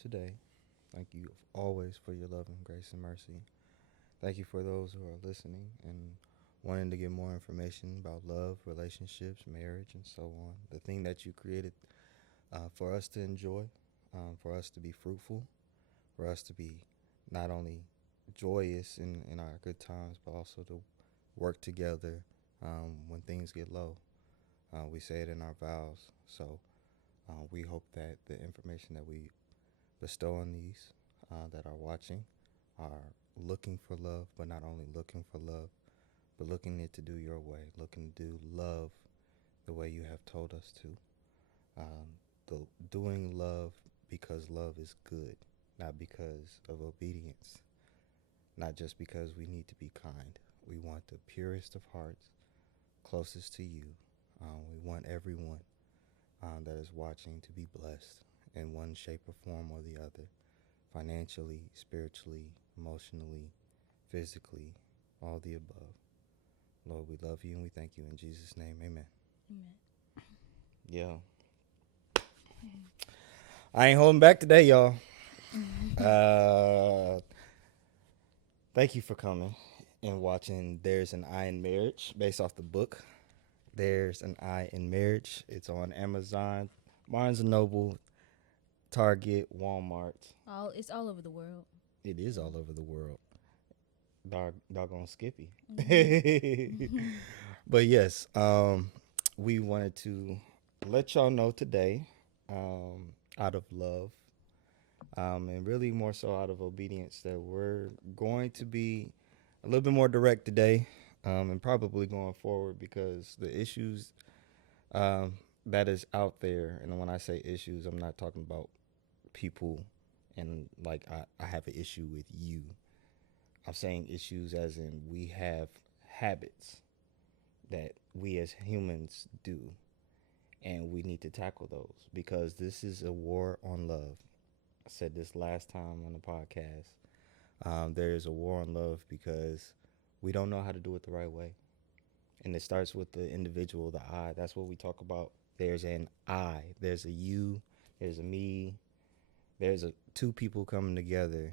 today. Thank you always for your love and grace and mercy. Thank you for those who are listening and wanting to get more information about love, relationships, marriage, and so on. The thing that you created for us to enjoy, for us to be fruitful, for us to be not only joyous in our good times, but also to work together when things get low. We say it in our vows. So we hope that the information that we bestow on these that are watching are looking for love, but not only looking for love, but looking it to do your way, looking to do love the way you have told us to. The doing love because love is good, not because of obedience, not just because we need to be kind. We want the purest of hearts, closest to you. We want everyone that is watching to be blessed in one shape or form or the other, financially, spiritually, emotionally, physically, all the above. Lord, we love you and we thank you in Jesus' name. Amen. Amen. Yeah. I ain't holding back today, y'all. Thank you for coming and watching There's an I in Marriage based off the book There's an I in Marriage. It's on Amazon, Barnes & Noble, Target, Walmart. It's all over the world. It is all over the world. Doggone Skippy. But yes, we wanted to let y'all know today, out of love, and really more so out of obedience, that we're going to be a little bit more direct today, and probably going forward, because the issues that is out there, and when I say issues, I'm not talking about people and like I have an issue with you. I'm saying issues as in we have habits that we as humans do, and we need to tackle those because this is a war on love. I said this last time on the podcast. There is a war on love because we don't know how to do it the right way. And it starts with the individual, the I. That's what we talk about. There's an I, there's a you, there's a me, there's a two people coming together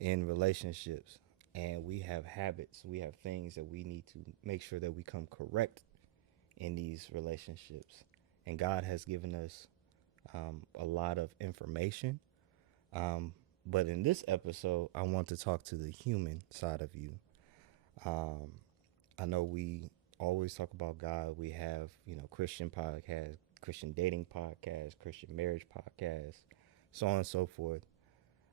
in relationships, and we have habits, we have things that we need to make sure that we come correct in these relationships. And God has given us a lot of information. But in this episode, I want to talk to the human side of you. Um, I know we always talk about God. We have, Christian podcasts, Christian dating podcasts, Christian marriage podcasts, so on and so forth.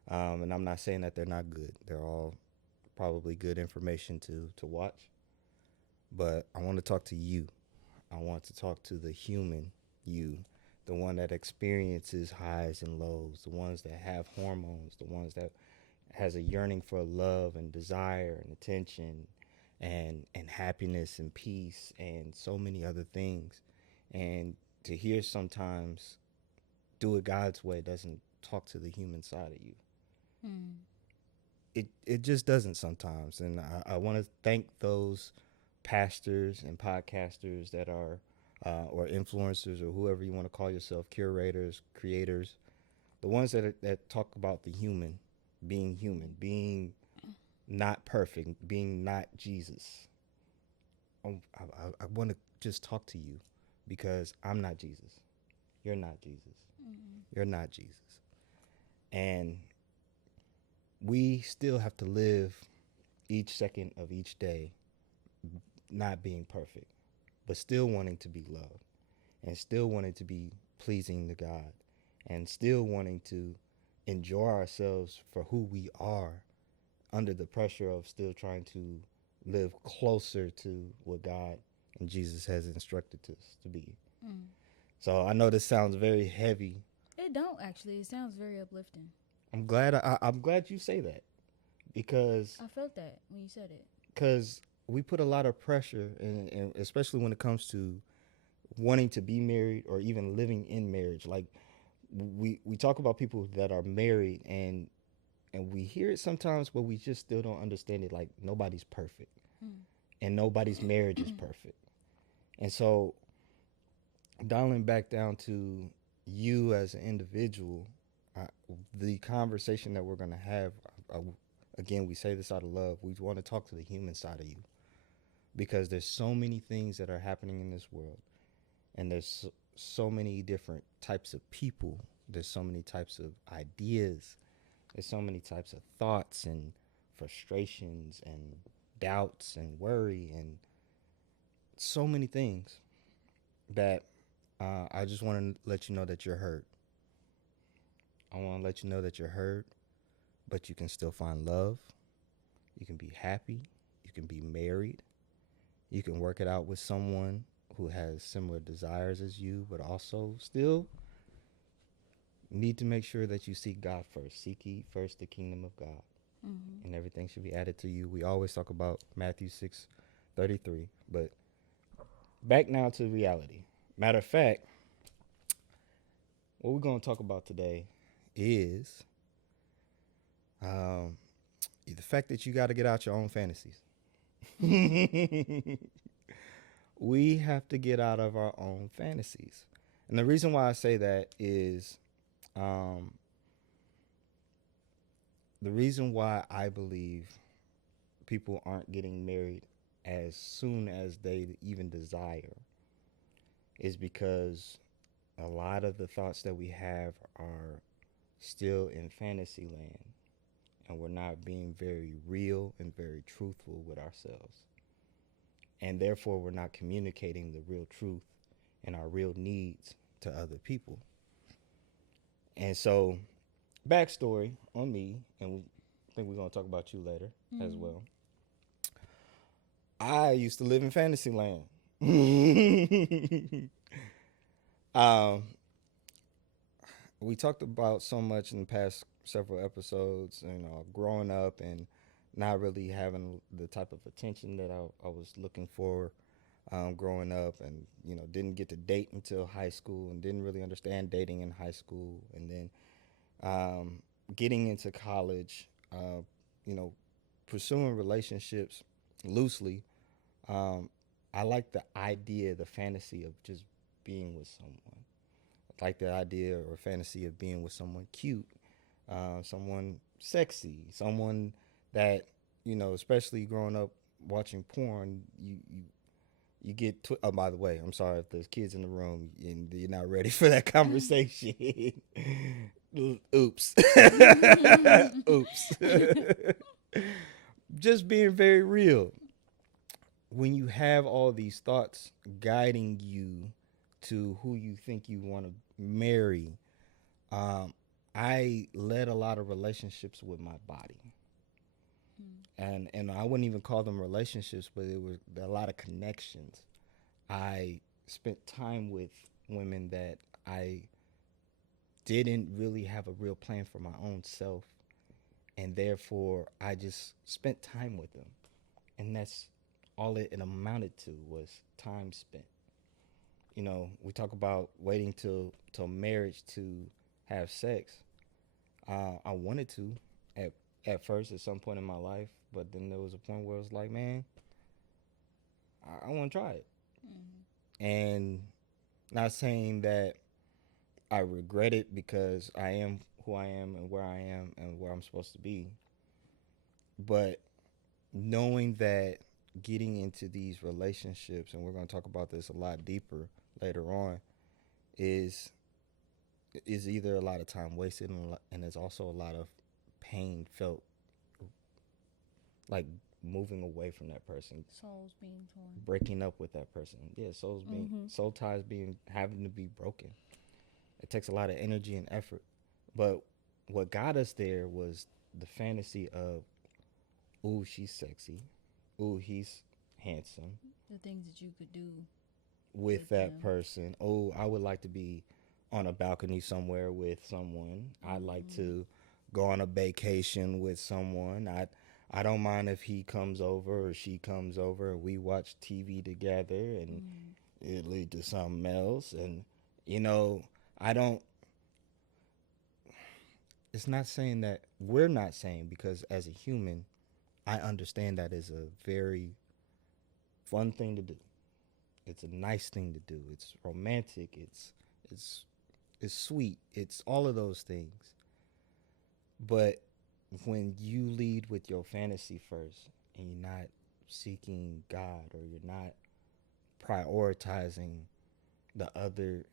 And I'm not saying that they're not good. They're all probably good information to watch. But I want to talk to you. I want to talk to the human you, the one that experiences highs and lows, the ones that have hormones, the ones that has a yearning for love and desire and attention and happiness and peace and so many other things. And to hear sometimes do it God's way doesn't talk to the human side of you. Mm. It just doesn't sometimes. And I want to thank those pastors and podcasters that are or influencers or whoever you want to call yourself, curators, creators, the ones that talk about the human, being not perfect, being not Jesus. I want to just talk to you because I'm not Jesus. You're not Jesus. Mm. You're not Jesus. And we still have to live each second of each day not being perfect, but still wanting to be loved and still wanting to be pleasing to God and still wanting to enjoy ourselves for who we are under the pressure of still trying to live closer to what God and Jesus has instructed us to be. Mm. So I know this sounds very heavy. It don't actually. It sounds very uplifting. I'm glad you say that because I felt that when you said it. because we put a lot of pressure, and especially when it comes to wanting to be married or even living in marriage. Like we talk about people that are married, and we hear it sometimes, but we just still don't understand it. Like nobody's perfect, Mm. and nobody's marriage is perfect. And so dialing back down to you as an individual, I, the conversation that we're going to have, uh, again, we say this out of love. We want to talk to the human side of you because there's so many things that are happening in this world, and there's so many different types of people. There's so many types of ideas. There's so many types of thoughts and frustrations and doubts and worry and so many things that I just want to let you know that you're heard. I want to let you know that you're heard, but you can still find love. You can be happy. You can be married. You can work it out with someone who has similar desires as you, but also still need to make sure that you seek God first. Seek ye first the kingdom of God, and everything should be added to you. We always talk about Matthew 6:33, but back now to reality. Matter of fact, what we're going to talk about today is the fact that you got to get out your own fantasies. We have to get out of our own fantasies. And the reason why I say that is the reason why I believe people aren't getting married as soon as they even desire is because a lot of the thoughts that we have are still in fantasy land, and we're not being very real and very truthful with ourselves. And therefore, we're not communicating the real truth and our real needs to other people. And so, backstory on me, and I think we're going to talk about you later as well. I used to live in fantasy land. We talked about so much in the past several episodes, growing up and not really having the type of attention that I was looking for growing up, and didn't get to date until high school, and didn't really understand dating in high school, and then getting into college, pursuing relationships loosely. I like the idea, the fantasy of just being with someone. I like the idea or fantasy of being with someone cute, someone sexy, someone that, especially growing up watching porn, you get oh, by the way, I'm sorry if there's kids in the room and you're not ready for that conversation. Oops. Oops. Just being very real. When you have all these thoughts guiding you to who you think you want to marry, I led a lot of relationships with my body. And I wouldn't even call them relationships, but it was a lot of connections. I spent time with women that I didn't really have a real plan for my own self, and therefore I just spent time with them, and that's all it amounted to was time spent. We talk about waiting till marriage to have sex. I wanted to at first at some point in my life, but then there was a point where it was like, man, I want to try it. And not saying that I regret it, because I am who I am and where I am and where I'm supposed to be, but knowing that getting into these relationships, and we're going to talk about this a lot deeper later on, is either a lot of time wasted, and there's also a lot of pain felt, like moving away from that person, Souls being torn. breaking up with that person. Yeah, soul ties having to be broken. It takes a lot of energy and effort. But what got us there was the fantasy of, ooh, she's sexy. Ooh, he's handsome. The things that you could do With that them. person. Oh, I would like to be on a balcony somewhere with someone. I'd like to go on a vacation with someone. I don't mind if he comes over or she comes over and we watch TV together, and it lead to something else. And I don't. It's not saying that we're not saying, because as a human, I understand that is a very fun thing to do. It's a nice thing to do. It's romantic. It's sweet. It's all of those things. But when you lead with your fantasy first and you're not seeking God, or you're not prioritizing the other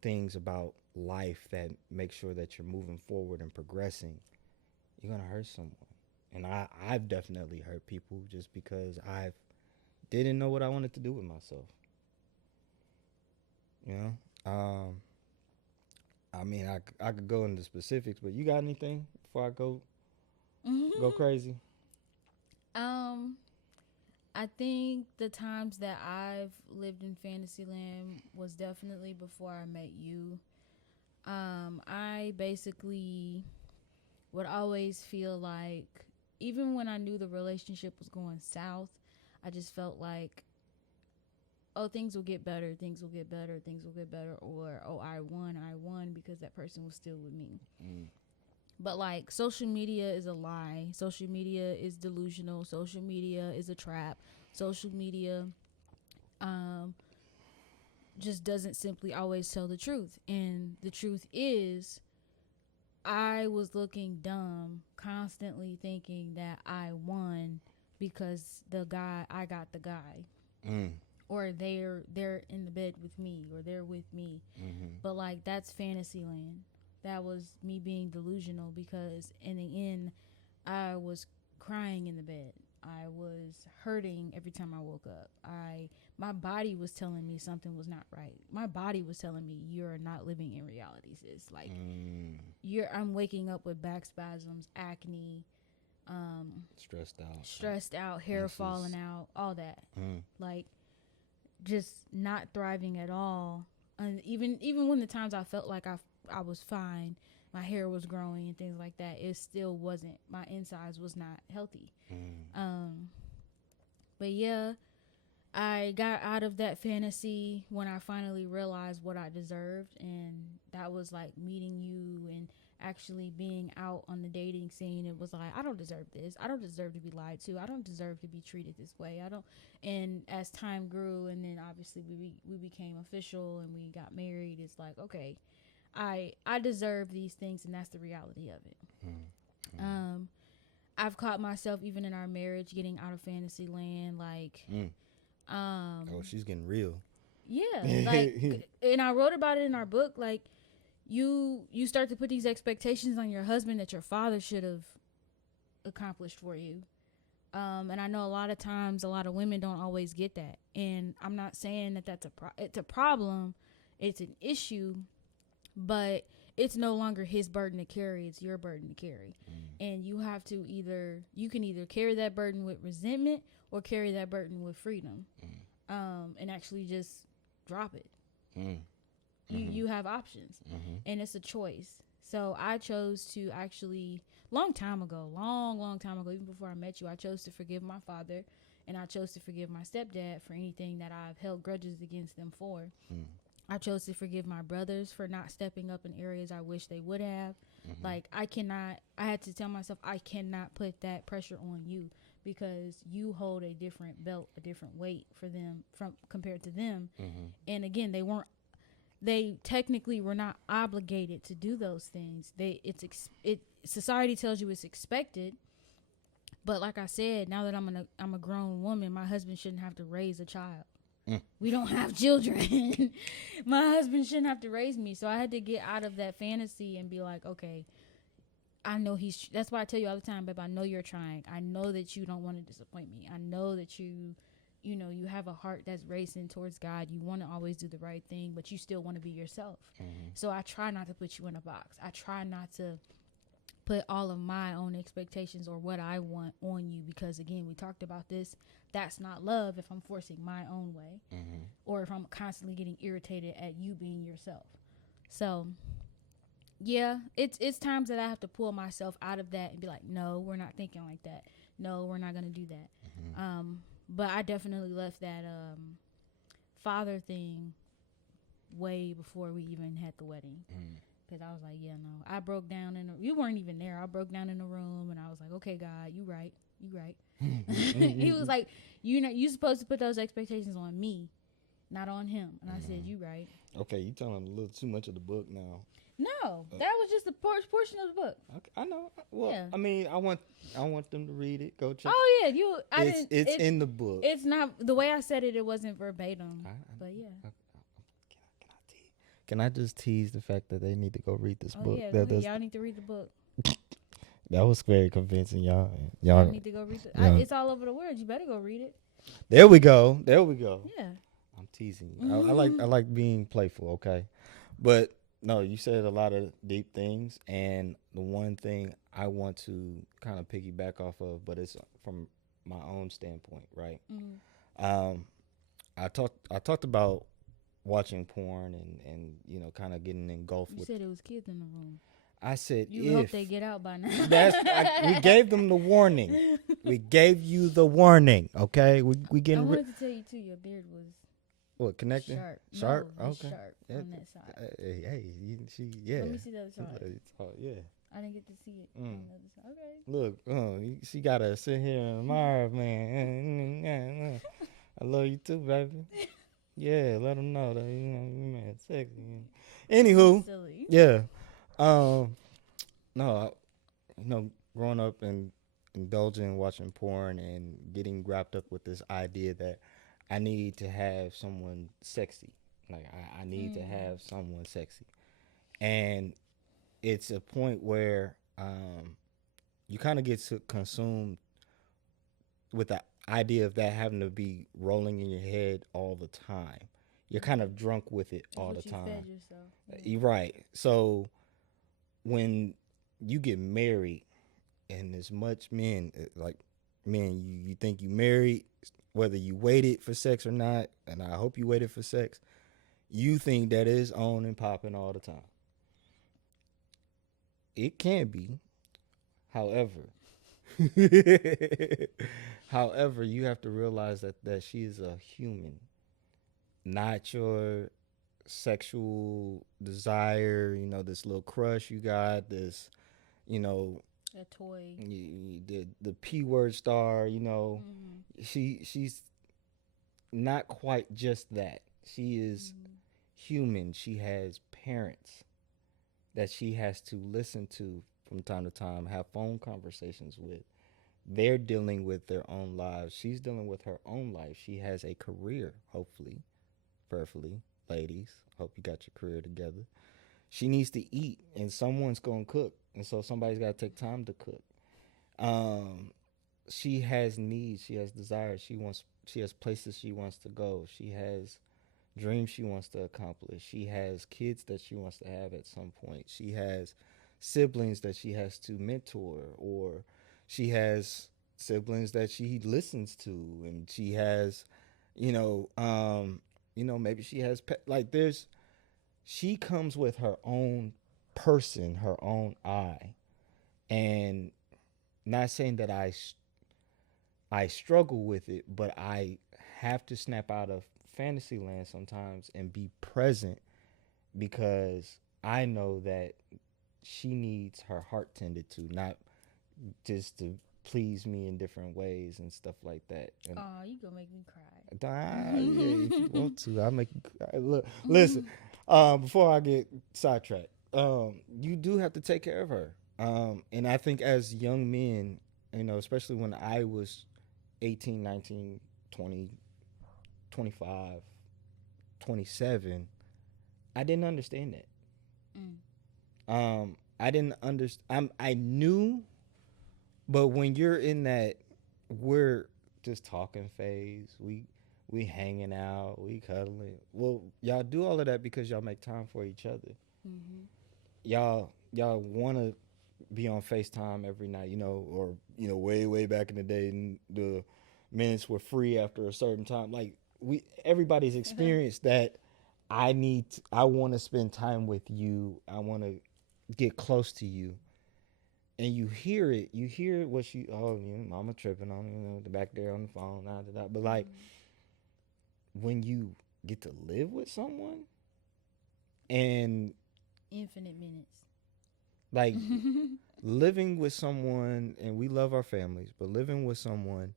things about life that make sure that you're moving forward and progressing, you're gonna hurt someone. And I've definitely hurt people just because I didn't know what I wanted to do with myself. You know, I mean, I could go into specifics, but you got anything before I go crazy? Um, I think the times that I've lived in Fantasyland was definitely before I met you. I basically would always feel like, even when I knew the relationship was going south, I just felt like, oh, things will get better, things will get better, things will get better, or oh, I won because that person was still with me. Mm. But like, social media is a lie. Social media is delusional. Social media is a trap. Social media um, just doesn't simply always tell the truth. And the truth is, I was looking dumb, constantly thinking that I won because I got the guy, Mm. or they're in the bed with me, or they're with me. Mm-hmm. But like, that's fantasy land. That was me being delusional, because in the end, I was crying in the bed. I was hurting every time I woke up. My body was telling me something was not right. My body was telling me, you're not living in reality, sis. Like, I'm waking up with back spasms, acne, stressed out, hair anxious. falling out, all that. Mm. Like, just not thriving at all. And even when the times I felt like I was fine, my hair was growing and things like that, it still wasn't. My insides was not healthy. But yeah, I got out of that fantasy when I finally realized what I deserved, and that was like meeting you and actually being out on the dating scene. It was like, I don't deserve this. I don't deserve to be lied to. I don't deserve to be treated this way. I don't. And as time grew, and then obviously we became official and we got married, it's like, okay, I deserve these things, and that's the reality of it. I've caught myself, even in our marriage, getting out of fantasy land, like Oh, she's getting real. yeah, like, and I wrote about it in our book. Like, you start to put these expectations on your husband that your father should have accomplished for you. And I know a lot of times, a lot of women don't always get that. And I'm not saying that it's a problem, it's an issue, but it's no longer his burden to carry, it's your burden to carry. And you have to you can either carry that burden with resentment or carry that burden with freedom. And actually just drop it. You have options, and it's a choice. So I chose to actually, long time ago, even before I met you, I chose to forgive my father, and I chose to forgive my stepdad for anything that I've held grudges against them for. I chose to forgive my brothers for not stepping up in areas I wish they would have. Like, I had to tell myself, I cannot put that pressure on you, because you hold a different belt, a different weight for them compared to them. And again, they technically were not obligated to do those things. Society tells you it's expected. But like I said, now that I'm a grown woman, my husband shouldn't have to raise a child. We don't have children. My husband shouldn't have to raise me. So I had to get out of that fantasy and be like, okay, I know that's why I tell you all the time, babe, I know you're trying. I know that you don't want to disappoint me. I know that you have a heart that's racing towards God. You want to always do the right thing, but you still want to be yourself. So I try not to put you in a box. I try not to put all of my own expectations or what I want on you, because again, we talked about this. That's not love if I'm forcing my own way, or if I'm constantly getting irritated at you being yourself. So yeah, it's times that I have to pull myself out of that and be like, no, we're not thinking like that. No, we're not going to do that. But I definitely left that father thing way before we even had the wedding. Because I was like, yeah, no. I broke down you weren't even there. I broke down in the room, and I was like, okay, God, you right. He was like, you supposed to put those expectations on me, not on him. And I said, you right. Okay, you telling a little too much of the book now. No, that was just a portion of the book. Okay, I know. Well, Yeah. I mean, I want them to read it. Go check. Oh yeah, It's in the book. It's not the way I said it. It wasn't verbatim, I- but yeah. Can I just tease the fact that they need to go read this Oh book? yeah, That, y'all need to read the book. that was very convincing, y'all. Y'all need to go read it. Yeah. It's all over the world. You better go read it. There we go. There we go. Yeah. I'm teasing you. I like being playful. Okay, but no, you said a lot of deep things, and the one thing I want to kind of piggyback off of, but it's from my own standpoint, right? Mm-hmm. I talked about watching porn and kind of getting engulfed You with. said it was kids in the room. I said You hope they get out by now. we gave them the warning. We gave you the warning. Okay, we I getting wanted to tell you too. Your beard was what connecting sharp. sharp. No, it's Okay, sharp Yeah, on that side. hey, yeah. Let me see the other side. Yeah. I didn't get to see it on the other side. Okay. Look, she gotta sit here and admire, man. I love you too, baby. Yeah, let them know that you man sexy. Anywho, Silly. yeah. No, growing up and indulging in watching porn and getting wrapped up with this idea that I need to have someone sexy. Like I need to have someone sexy. And it's a point where you kind of get consumed with the idea of that having to be rolling in your head all the time. You're kind of drunk with it all the time. Fed yourself. Yeah. You're right. So when you get married, and as much men, you think you married, whether you waited for sex or not, and I hope you waited for sex, you think that is on and popping all the time. It can be, however, you have to realize that she is a human, not your sexual desire, this little crush you got, this, A toy. the P word star, she's not quite just that. She is human. She has parents that she has to listen to from time to time, have phone conversations with. They're dealing with their own lives. She's dealing with her own life. She has a career, hopefully, prayerfully. Ladies, hope you got your career together. She needs to eat, and someone's going to cook, and so somebody's got to take time to cook. She has needs. She has desires. She has places she wants to go. She has dreams she wants to accomplish. She has kids that she wants to have at some point. She has siblings that she has to mentor, or she has siblings that she listens to, and she has, maybe she has she comes with her own person, her own I, and not saying that I struggle with it, but I have to snap out of fantasy land sometimes and be present, because I know that she needs her heart tended to, not just to please me in different ways and stuff like that. And Oh, you gonna make me cry. yeah, if you want to, I'll make you cry. Look, listen, before I get sidetracked, you do have to take care of her. And I think as young men, especially when I was 18, 19, 20, 25, 27, I didn't understand that. I didn't understand. I knew, but when you're in that, we're just talking phase. We hanging out, we cuddling. Well, y'all do all of that because y'all make time for each other. Mm-hmm. Y'all want to be on FaceTime every night, or way back in the day, and the minutes were free after a certain time. Like everybody's experienced that. I want to spend time with you. I want to get close to you. And you hear it what mama tripping on, the back there on the phone, but like when you get to live with someone and Infinite minutes. like living with someone, and we love our families, but living with someone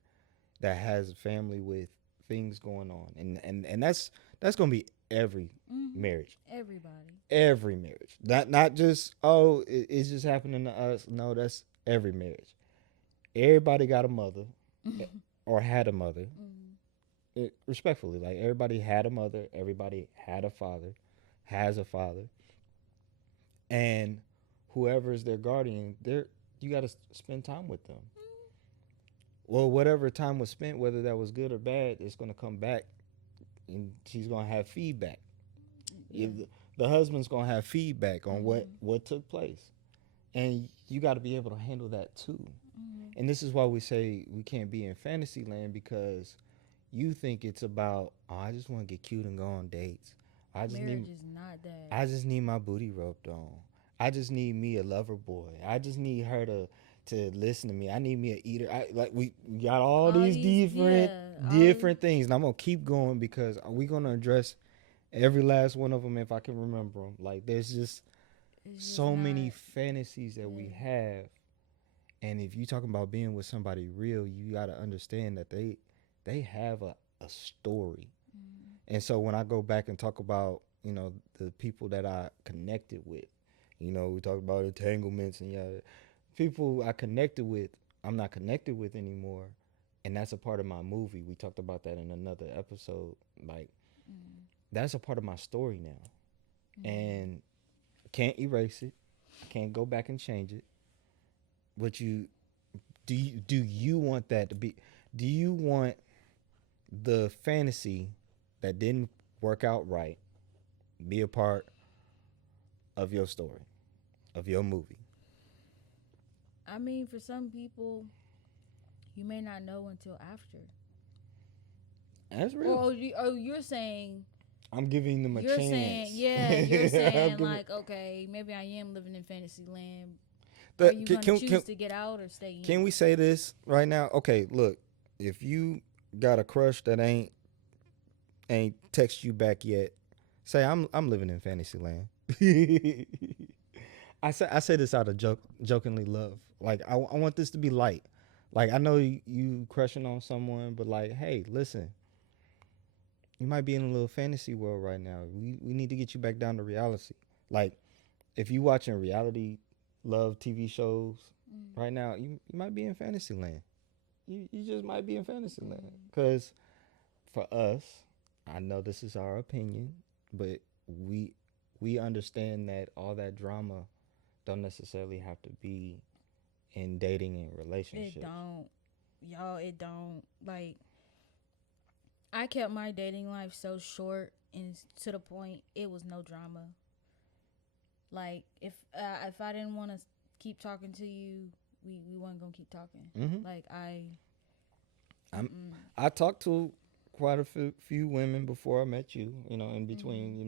that has a family with things going on, and that's gonna be every marriage, Everybody. every marriage. Not just, oh, it's just happening to us. No, that's every marriage. Everybody got a mother or had a mother. Respectfully, like everybody had a mother, everybody had a father, has a father, and whoever is their guardian, you got to spend time with them. Well, whatever time was spent, whether that was good or bad, it's going to come back, and she's going to have feedback. Yeah. The husband's going to have feedback on what took place, and you got to be able to handle that too. And this is why we say we can't be in fantasy land, because you think it's about, oh, I just want to get cute and go on dates. Marriage is not that. I just need my booty rubbed on. I just need me a lover boy. I just need her to listen to me. I need me a eater. We got all these different things, and I'm gonna keep going because we're gonna address every last one of them if I can remember them. Like there's just so many fantasies that we have, and if you talking about being with somebody real, you gotta understand that they have a story. And so when I go back and talk about, the people that I connected with, we talk about entanglements and people I connected with, I'm not connected with anymore. And that's a part of my movie. We talked about that in another episode. Like, that's a part of my story now. And I can't erase it. I can't go back and change it. But do you want that to be, do you want the fantasy that didn't work out right be a part of your story, of your movie? I mean, for some people, you may not know until after. That's real. You're saying, I'm giving them a you're chance. You're saying like, okay, maybe I am living in fantasy land. Are you going to choose to get out or stay in? Can we say this right now? Okay, look, if you got a crush that ain't text you back yet, say I'm living in fantasy land. I say this out of jokingly love. Like I want this to be light. Like I know you crushing on someone, but like, hey, listen, you might be in a little fantasy world right now. We need to get you back down to reality. Like if you watching reality love TV shows right now, you might be in fantasy land. You just might be in fantasy land. Because for us, I know this is our opinion, but we understand that all that drama don't necessarily have to be in dating and relationships. It don't. Y'all, it don't. Like, I kept my dating life so short and to the point it was no drama. Like, if I didn't want to keep talking to you, we weren't going to keep talking. Mm-hmm. Like, I talked to quite a few women before I met you, in between,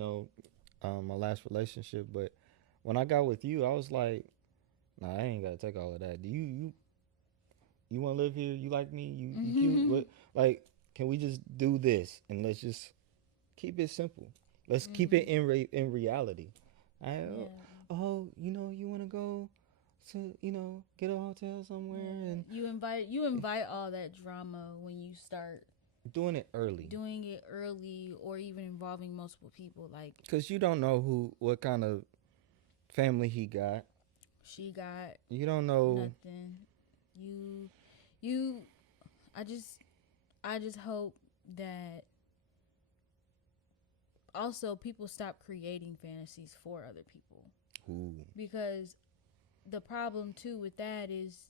my last relationship. But when I got with you, I was like, nah, I ain't got to take all of that. Do you want to live here? You like me? You cute? But, like, can we just do this? And let's just keep it simple. Let's keep it in reality. Oh, you want to go to, get a hotel somewhere? Yeah. And you invite all that drama when you start doing it early, or even involving multiple people, like, because you don't know what kind of family he got, she got. You don't know nothing. I just hope that also people stop creating fantasies for other people. Ooh. Because the problem too with that is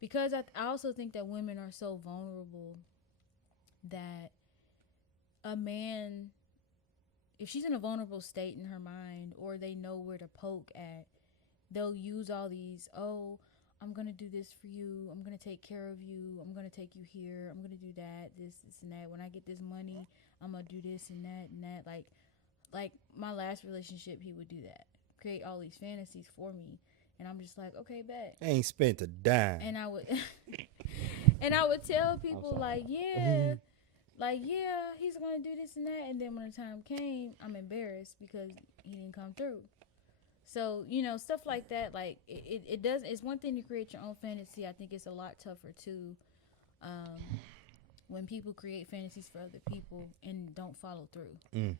because I also think that women are so vulnerable that a man, if she's in a vulnerable state in her mind, or they know where to poke at, they'll use all these, oh, I'm going to do this for you, I'm going to take care of you, I'm going to take you here, I'm going to do that, this and that. When I get this money, I'm going to do this and that. Like my last relationship, he would do that, create all these fantasies for me. And I'm just like, okay, bet. I ain't spent a dime. And I would tell people like, yeah, he's going to do this and that. And then when the time came, I'm embarrassed because he didn't come through. So, stuff like that, like, it does, it's one thing to create your own fantasy. I think it's a lot tougher, too, when people create fantasies for other people and don't follow through. Mm.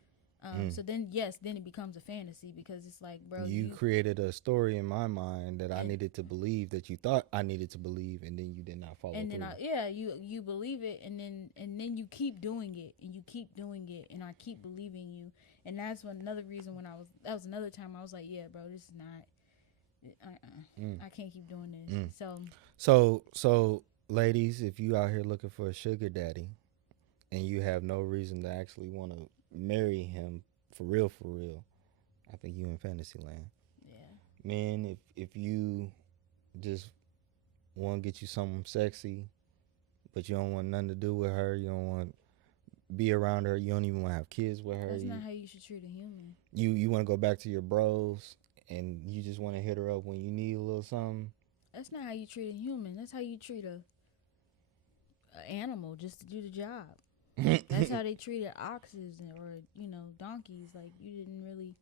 So then, yes, then it becomes a fantasy because it's like, bro, You created a story in my mind that I And- needed to believe, that you thought I needed to believe, and then you did not follow and through. then you believe it, and then you keep doing it, and you keep doing it, and I keep believing you, and that's another reason that was another time I was like, yeah, bro, this is not, I can't keep doing this. So ladies, if you out here looking for a sugar daddy, and you have no reason to actually want to marry him for real, I think you in fantasy land. Yeah. Men, if you just want to get you something sexy, but you don't want nothing to do with her, you don't want to be around her, you don't even want to have kids with her. That's not how you should treat a human. You want to go back to your bros, and you just want to hit her up when you need a little something. That's not how you treat a human. That's how you treat a animal just to do the job. That's how they treated oxes or donkeys. Like, you didn't really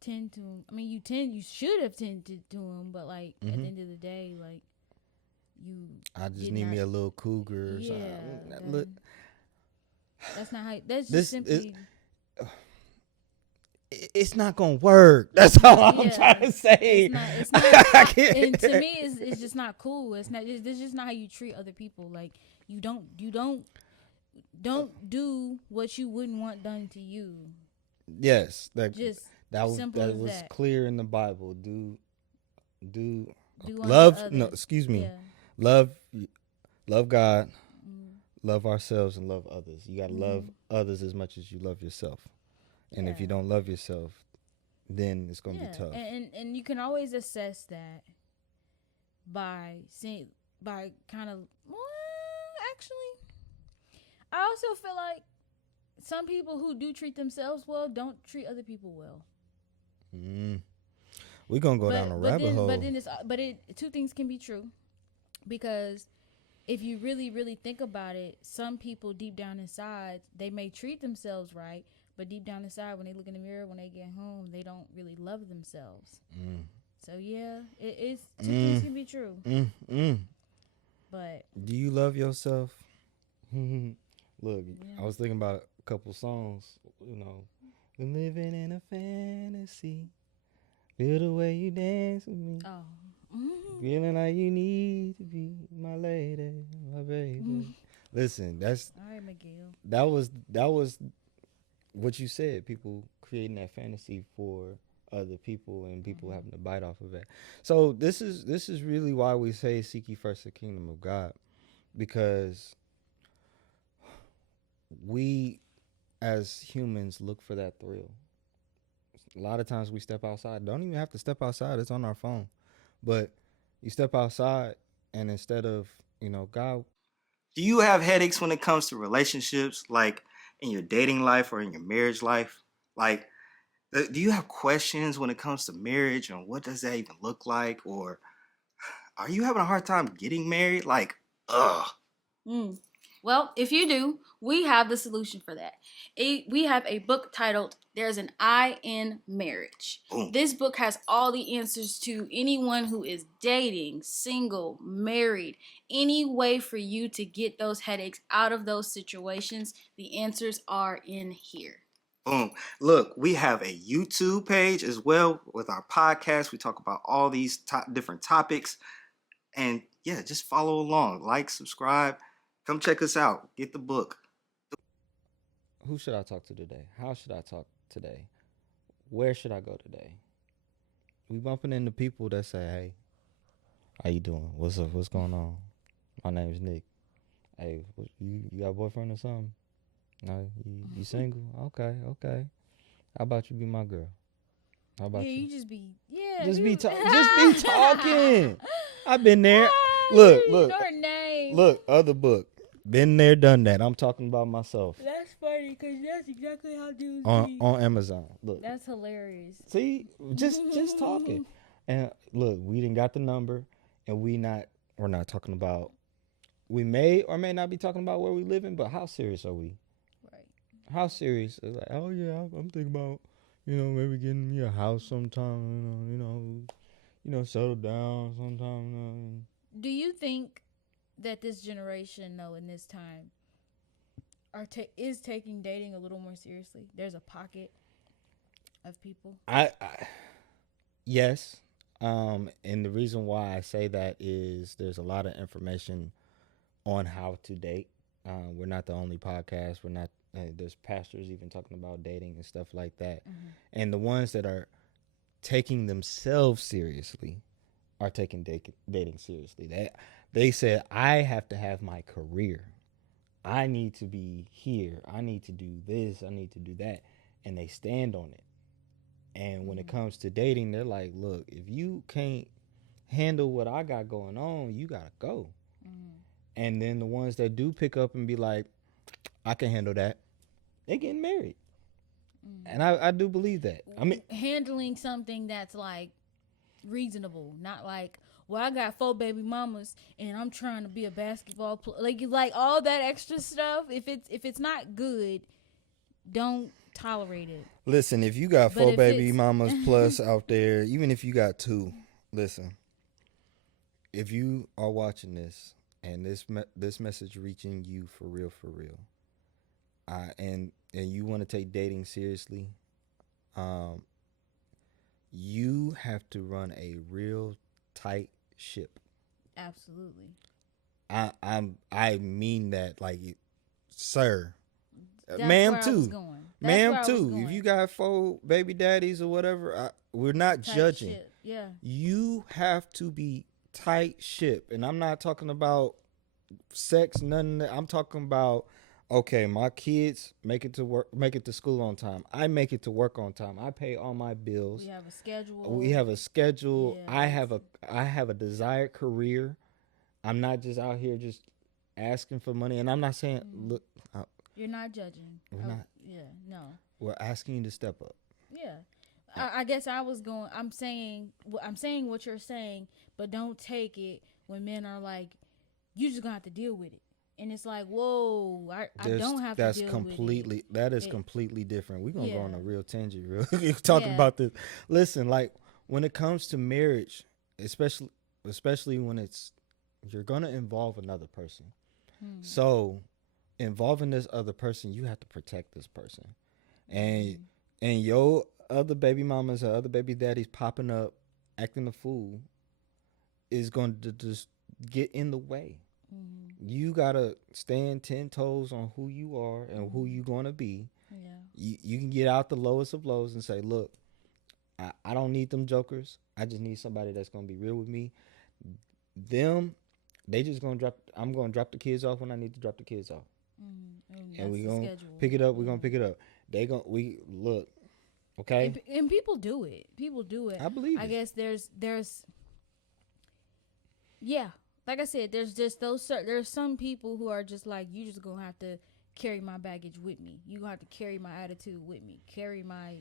tend to them. I mean, you should have tended to them, but like at the end of the day, like you. I just need me a little cougar. Or Yeah, something. Look, that's not how. That's just simply. It's not gonna work. That's all I'm trying to say. It's not and to me, it's just not cool. It's not. It's just not how you treat other people. Like, you don't do what you wouldn't want done to you. Yes, that was clear in the Bible. Do love. No, excuse me. Yeah. Love God, love ourselves, and love others. You gotta love others as much as you love yourself. And if you don't love yourself, then it's gonna be tough. And you can always assess that by kind of actually. I also feel like some people who do treat themselves well don't treat other people well. We're gonna go down a rabbit hole. But two things can be true, because if you really, really think about it, some people deep down inside, they may treat themselves right, but deep down inside, when they look in the mirror, when they get home, they don't really love themselves. So yeah, it's two things can be true. But do you love yourself? Look, I was thinking about a couple songs. We're living in a fantasy. Feel the way you dance with me. Feeling like you need to be my lady, my baby. Listen, that's all right, Miguel. That was what you said. People creating that fantasy for other people, and people having to bite off of it. So this is really why we say seek ye first the kingdom of God, because we as humans look for that thrill. A lot of times we step outside. Don't even have to step outside. It's on our phone. But you step outside, and instead of, God. Do you have headaches when it comes to relationships, like in your dating life or in your marriage life? Like, do you have questions when it comes to marriage, and what does that even look like? Or are you having a hard time getting married? Like, ugh. Well, if you do, we have the solution for that. We have a book titled There's an I in Marriage. Boom. This book has all the answers to anyone who is dating, single, married, any way for you to get those headaches out of those situations. The answers are in here. Boom. Look, we have a YouTube page as well with our podcast. We talk about all these different topics. And yeah, just follow along. Like, subscribe. Come check us out. Get the book. Who should I talk to today? How should I talk today? Where should I go today? We bumping into people that say, hey, how you doing? What's up? What's going on? My name's Nick. Hey, you got a boyfriend or something? No, you single? Okay. How about you be my girl? How about you? You just be just be talking. I've been there. Look. Your name. Look, other book. Been there, done that. I'm talking about myself. That's funny, because that's exactly how dudes on Amazon. Look, that's hilarious. See, just talking. And look, we didn't got the number, and we're not talking about. We may or may not be talking about where we living, but how serious are we? Right. How serious? It's like, oh yeah, I'm thinking about, maybe getting me a house sometime. Settle down sometime. Do you think that this generation, though, in this time, is taking dating a little more seriously. There's a pocket of people. I yes. And the reason why I say that is there's a lot of information on how to date. We're not the only podcast. We're not. There's pastors even talking about dating and stuff like that. And the ones that are taking themselves seriously are taking dating seriously. They said, I have to have my career. I need to be here. I need to do this. I need to do that. And they stand on it. And when it comes to dating, they're like, look, if you can't handle what I got going on, you got to go. And then the ones that do pick up and be like, I can handle that, they getting married. And I do believe that. I mean, handling something that's like reasonable, not like, well, I got 4 baby mamas and I'm trying to be a basketball player. Like all that extra stuff. If it's not good, don't tolerate it. listen, if you got But 4 if baby it's- mamas plus out there, even if you got 2, listen, if you are watching this and this message reaching you for real, and you want to take dating seriously, you have to run a real tight ship. Absolutely. I mean that, like, sir, That's ma'am where I was too, going. That's where I ma'am was too. If going. you got 4 baby daddies or whatever, we're not Type judging. shit. Yeah. You have to be tight ship, and I'm not talking about sex, none of that. I'm talking about, okay, my kids make it to work, make it to school on time. I make it to work on time. I pay all my bills. We have a schedule. We have a schedule. Yeah, I have a desired career. I'm not just out here just asking for money. And I'm not saying, look, You're not judging. We're not. Yeah. No. we're asking you to step up. Yeah. I guess I was going. I'm saying what you're saying, but don't take it when men are like, you just gonna have to deal with it. And it's like, whoa, I don't have to deal with it. That is It- completely different. We're gonna go on a Yeah. real tangent, real talking Yeah. about this. Listen, like, when it comes to marriage, especially when you're gonna involve another person. So involving this other person, you have to protect this person. And your other baby mamas or other baby daddies popping up acting a fool is going to just get in the way. You gotta stand 10 toes on who you are and who you gonna be. Yeah. You can get out the lowest of lows and say, look, I don't need them jokers. I just need somebody that's gonna be real with me. They just gonna drop. I'm gonna drop the kids off when I need to drop the kids off, and we gonna pick it up. We're gonna pick it up. We look, okay. And people do it. I believe I it. guess there's yeah, like I said, there's just there's some people who are just like, you just gonna have to carry my baggage with me. You gonna have to carry my attitude with me, carry my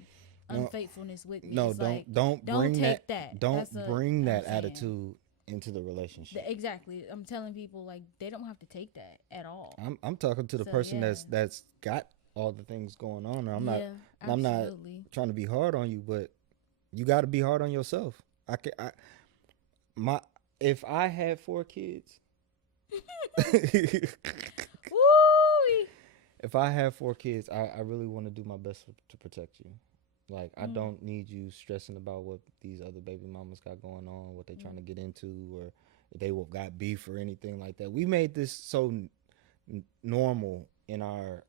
unfaithfulness with me. No, It's don't like, don't bring take that. that. Don't That's a- bring that I'm saying. attitude into the relationship. Exactly. I'm telling people, like, they don't have to take that at all. I'm talking to the So, person yeah. that's got all the things going on. And Yeah, I'm not absolutely. trying to be hard on you, but you got to be hard on yourself. If I had 4 kids, Woo! if I had 4 kids, I really want to do my best to protect you. Like, I Mm. don't need you stressing about what these other baby mamas got going on, what they trying to get into, or if they got beef or anything like that. We made this so normal in our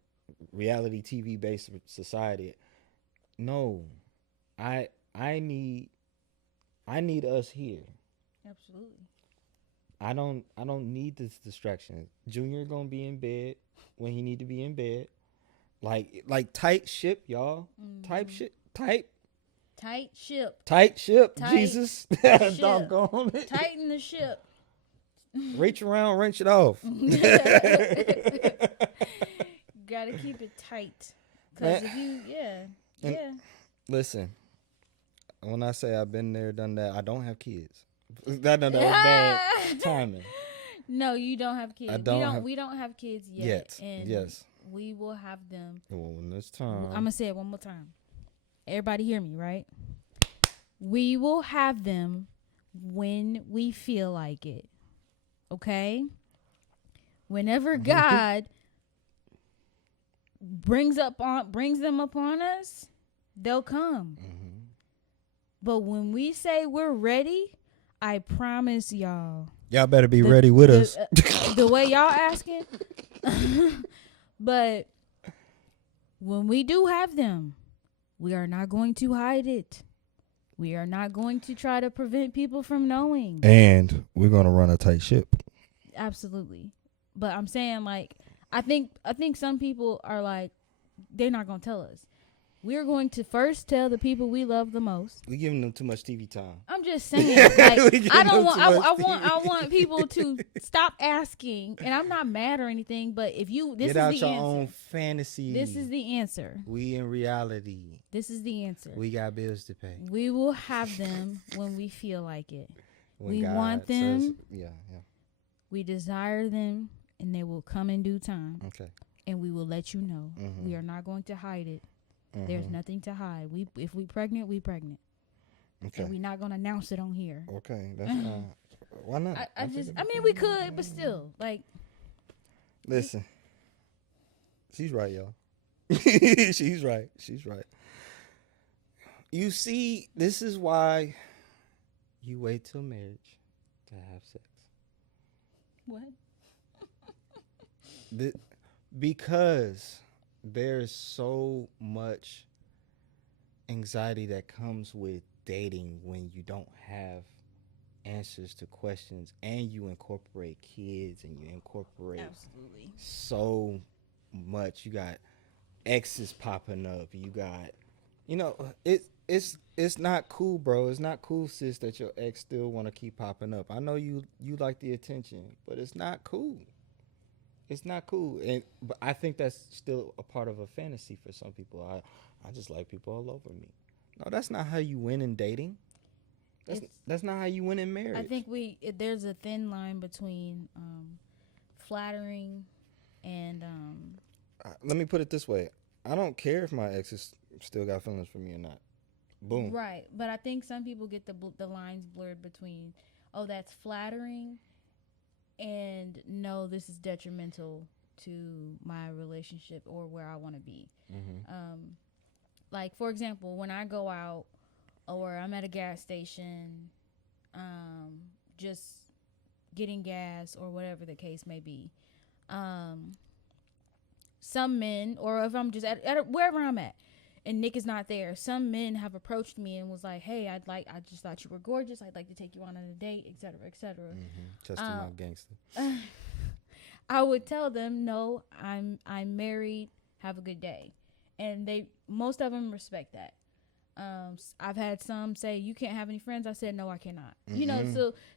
reality TV based society. No, I need us here. Absolutely. I don't need this distraction. Junior gonna be in bed when he need to be in bed. Like tight ship, y'all. Tight ship. Tight ship. Tight ship. Tight Jesus. ship. Doggone it. Tighten the ship. Reach around, wrench it off. Gotta keep it tight. Cause Man. if you, And- yeah. Listen, when I say I've been there, done that, I don't have kids. That was bad timing. No, you don't have kids. We don't have kids yet. And yes. we will have them. Well, when it's time. I'm gonna say it one more time. Everybody hear me, right? We will have them when we feel like it. Okay? Whenever God brings them upon us, they'll come. But when we say we're ready, I promise y'all, Y'all better be ready with us. The way y'all asking, but when we do have them, we are not going to hide it. We are not going to try to prevent people from knowing. And we're gonna run a tight ship. Absolutely. But I'm saying, like, I think some people are like, they're not gonna tell us. We're going to first tell the people we love the most. We giving them too much TV time. I'm just saying, like, We I give don't them want, too much I want people to stop asking, and I'm not mad or anything. But if you, this Get is out the your answer. own fantasy. This is the answer. We in reality. This is the answer. We got bills to pay. We will have them when we feel like it. When We God want them. says- yeah. We desire them, and they will come in due time. Okay. And we will let you know. We are not going to hide it. There's nothing to hide. If we pregnant, we pregnant. Okay. And we're not gonna announce it on here. Okay. That's fine. Why not? I mean, we could, but still, like, Listen. She's right, y'all. She's right. You see, this is why you wait till marriage to have sex. what? Because there's so much anxiety that comes with dating when you don't have answers to questions and you incorporate kids and you incorporate Absolutely. so much. You got exes popping up. You got, it's not cool, bro. It's not cool, sis, that your ex still want to keep popping up. I know you like the attention, but it's not cool. It's not cool, but I think that's still a part of a fantasy for some people. I just like people all over me. No, that's not how you win in dating. That's not how you win in marriage. I think there's a thin line between flattering and let me put it this way: I don't care if my exes still got feelings for me or not. Boom. right. But I think some people get the lines blurred between, oh, that's flattering, and no, this is detrimental to my relationship or where I want to be. Like, for example, when I go out or I'm at a gas station, just getting gas or whatever the case may be, some men, or if I'm just at wherever I'm at and Nick is not there, some men have approached me and was like, hey, I just thought you were gorgeous, I'd like to take you on a date, etc., etc. Testing my gangster. I would tell them, no, I'm married, have a good day. And most of them respect that. I've had some say, you can't have any friends. I said, no, I cannot.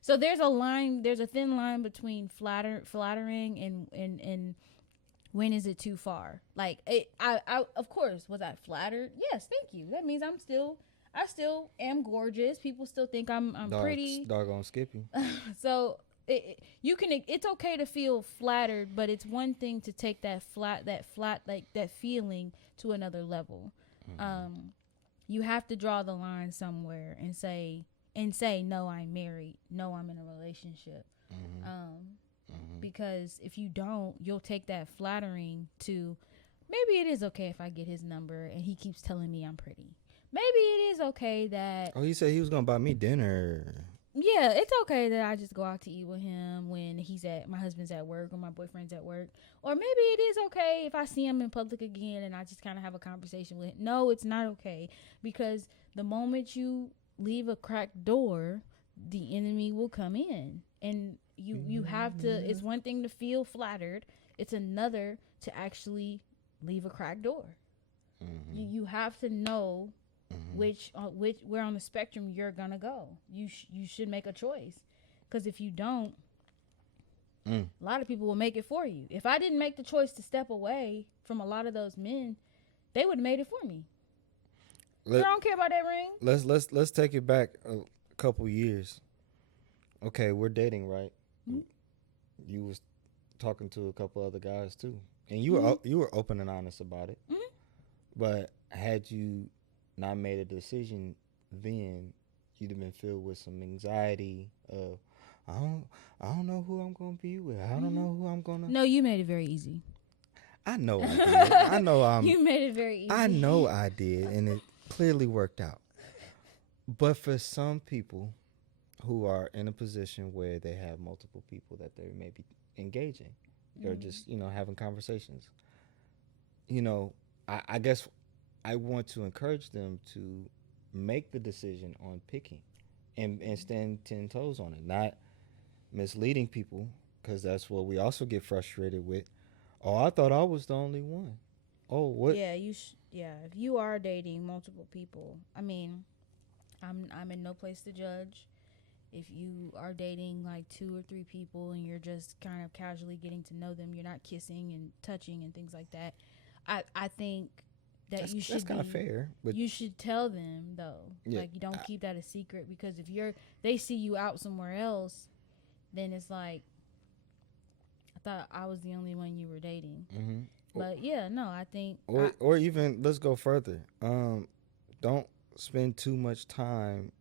So there's a thin line between flattering and when is it too far? Like, I of course, was I flattered? Yes, thank you. That means I still am gorgeous. People still think I'm pretty. Doggone Skippy. So it's okay to feel flattered, but it's one thing to take that feeling to another level. You have to draw the line somewhere and say, no, I'm married. No, I'm in a relationship. Because if you don't, you'll take that flattering to, maybe it is okay if I get his number and he keeps telling me I'm pretty. Maybe it is okay that. Oh, he said he was gonna buy me dinner. Yeah, it's okay that I just go out to eat with him when my husband's at work or my boyfriend's at work. Or maybe it is okay if I see him in public again and I just kind of have a conversation with him. No, it's not okay, because the moment you leave a cracked door, the enemy will come in. And you have to, it's one thing to feel flattered. It's another to actually leave a cracked door. You have to know where on the spectrum you're gonna go. You should make a choice, because if you don't, a lot of people will make it for you. If I didn't make the choice to step away from a lot of those men, they would have made it for me. I don't care about that ring. Let's take it back a couple years. Okay, we're dating, right? You was talking to a couple other guys too, and you were open and honest about it. But had you not made a decision then, you'd have been filled with some anxiety of, I don't know who I'm gonna be with. I don't know who I'm gonna. No, you made it very easy. I know I did. I know You made it very easy. I know I did, and it clearly worked out. But for some people who are in a position where they have multiple people that they may be engaging, or just, having conversations, I guess I want to encourage them to make the decision on picking and stand 10 toes on it, not misleading people, because that's what we also get frustrated with. Oh, I thought I was the only one. Oh, what? Yeah, if you are dating multiple people, I mean, I'm in no place to judge. If you are dating like 2 or 3 people and you're just kind of casually getting to know them, you're not kissing and touching and things like that. I think that That's kind of fair, but you should tell them though. Yeah, Like, you don't keep that a secret, because if they see you out somewhere else, then it's like, I thought I was the only one you were dating. mm-hmm. But yeah, no, I think Or even, let's go further. Don't spend too much time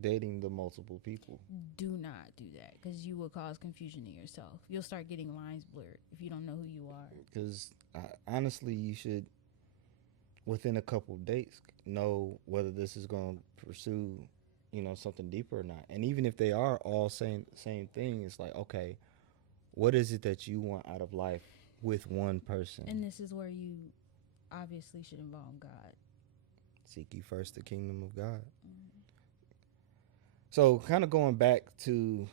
dating the multiple people. do not do that, because you will cause confusion in yourself. You'll start getting lines blurred if you don't know who you are. Because honestly, you should, within a couple dates, know whether this is going to pursue, something deeper or not. And even if they are all saying the same thing, it's like, okay, what is it that you want out of life with one person? And this is where you obviously should involve God. Seek ye first the kingdom of God. So, kind of going back to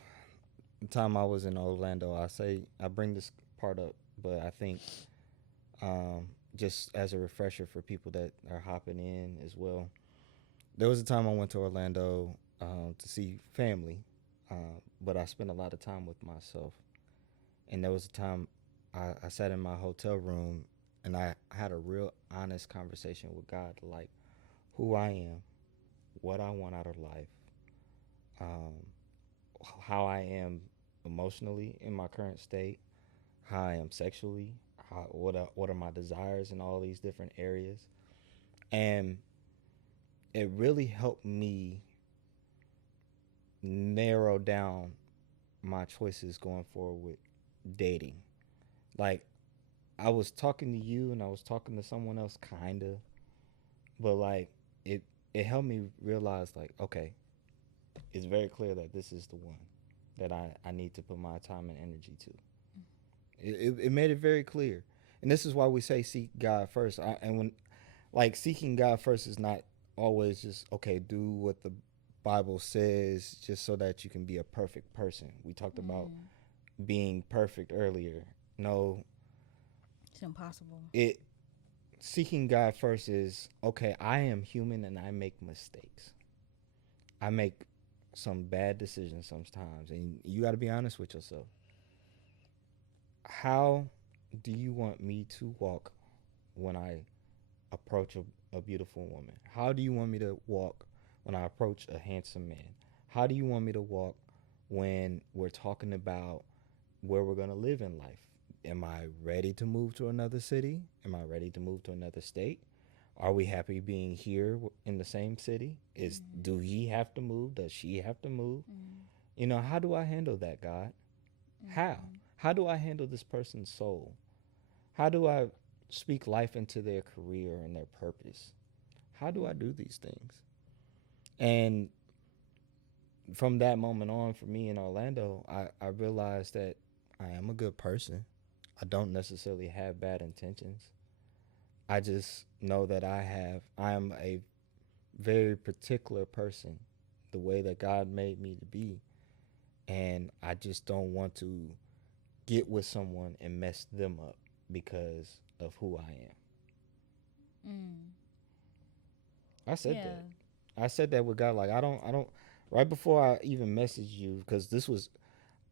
the time I was in Orlando, I bring this part up, but I think just as a refresher for people that are hopping in as well, there was a time I went to Orlando to see family, but I spent a lot of time with myself. And there was a time I sat in my hotel room and I had a real honest conversation with God, like who I am, what I want out of life, how I am emotionally in my current state, how I am sexually, what are my desires in all these different areas. And it really helped me narrow down my choices going forward with dating. Like, I was talking to you and I was talking to someone else, kind of, but like it helped me realize, like, okay, it's very clear that this is the one that I need to put my time and energy to. It made it very clear. And this is why we say seek God first. And when, like, seeking God first is not always just, okay, do what the Bible says just so that you can be a perfect person. We talked about being perfect earlier. No, It's impossible. Seeking God first is, okay, I am human and I make mistakes. I make some bad decisions sometimes, and you got to be honest with yourself. How do you want me to walk when I approach a beautiful woman? How do you want me to walk when I approach a handsome man? How do you want me to walk when we're talking about where we're going to live in life? Am I ready to move to another city? Am I ready to move to another state? Are we happy being here in the same city? Do he have to move? Does she have to move? How do I handle that, God? How do I handle this person's soul? How do I speak life into their career and their purpose? How do I do these things? And from that moment on, for me in Orlando, I realized that I am a good person. I don't necessarily have bad intentions. I just know that I am a very particular person, the way that God made me to be. And I just don't want to get with someone and mess them up because of who I am. I said that. I said that with God. Like, I don't, right before I even messaged you, because this was,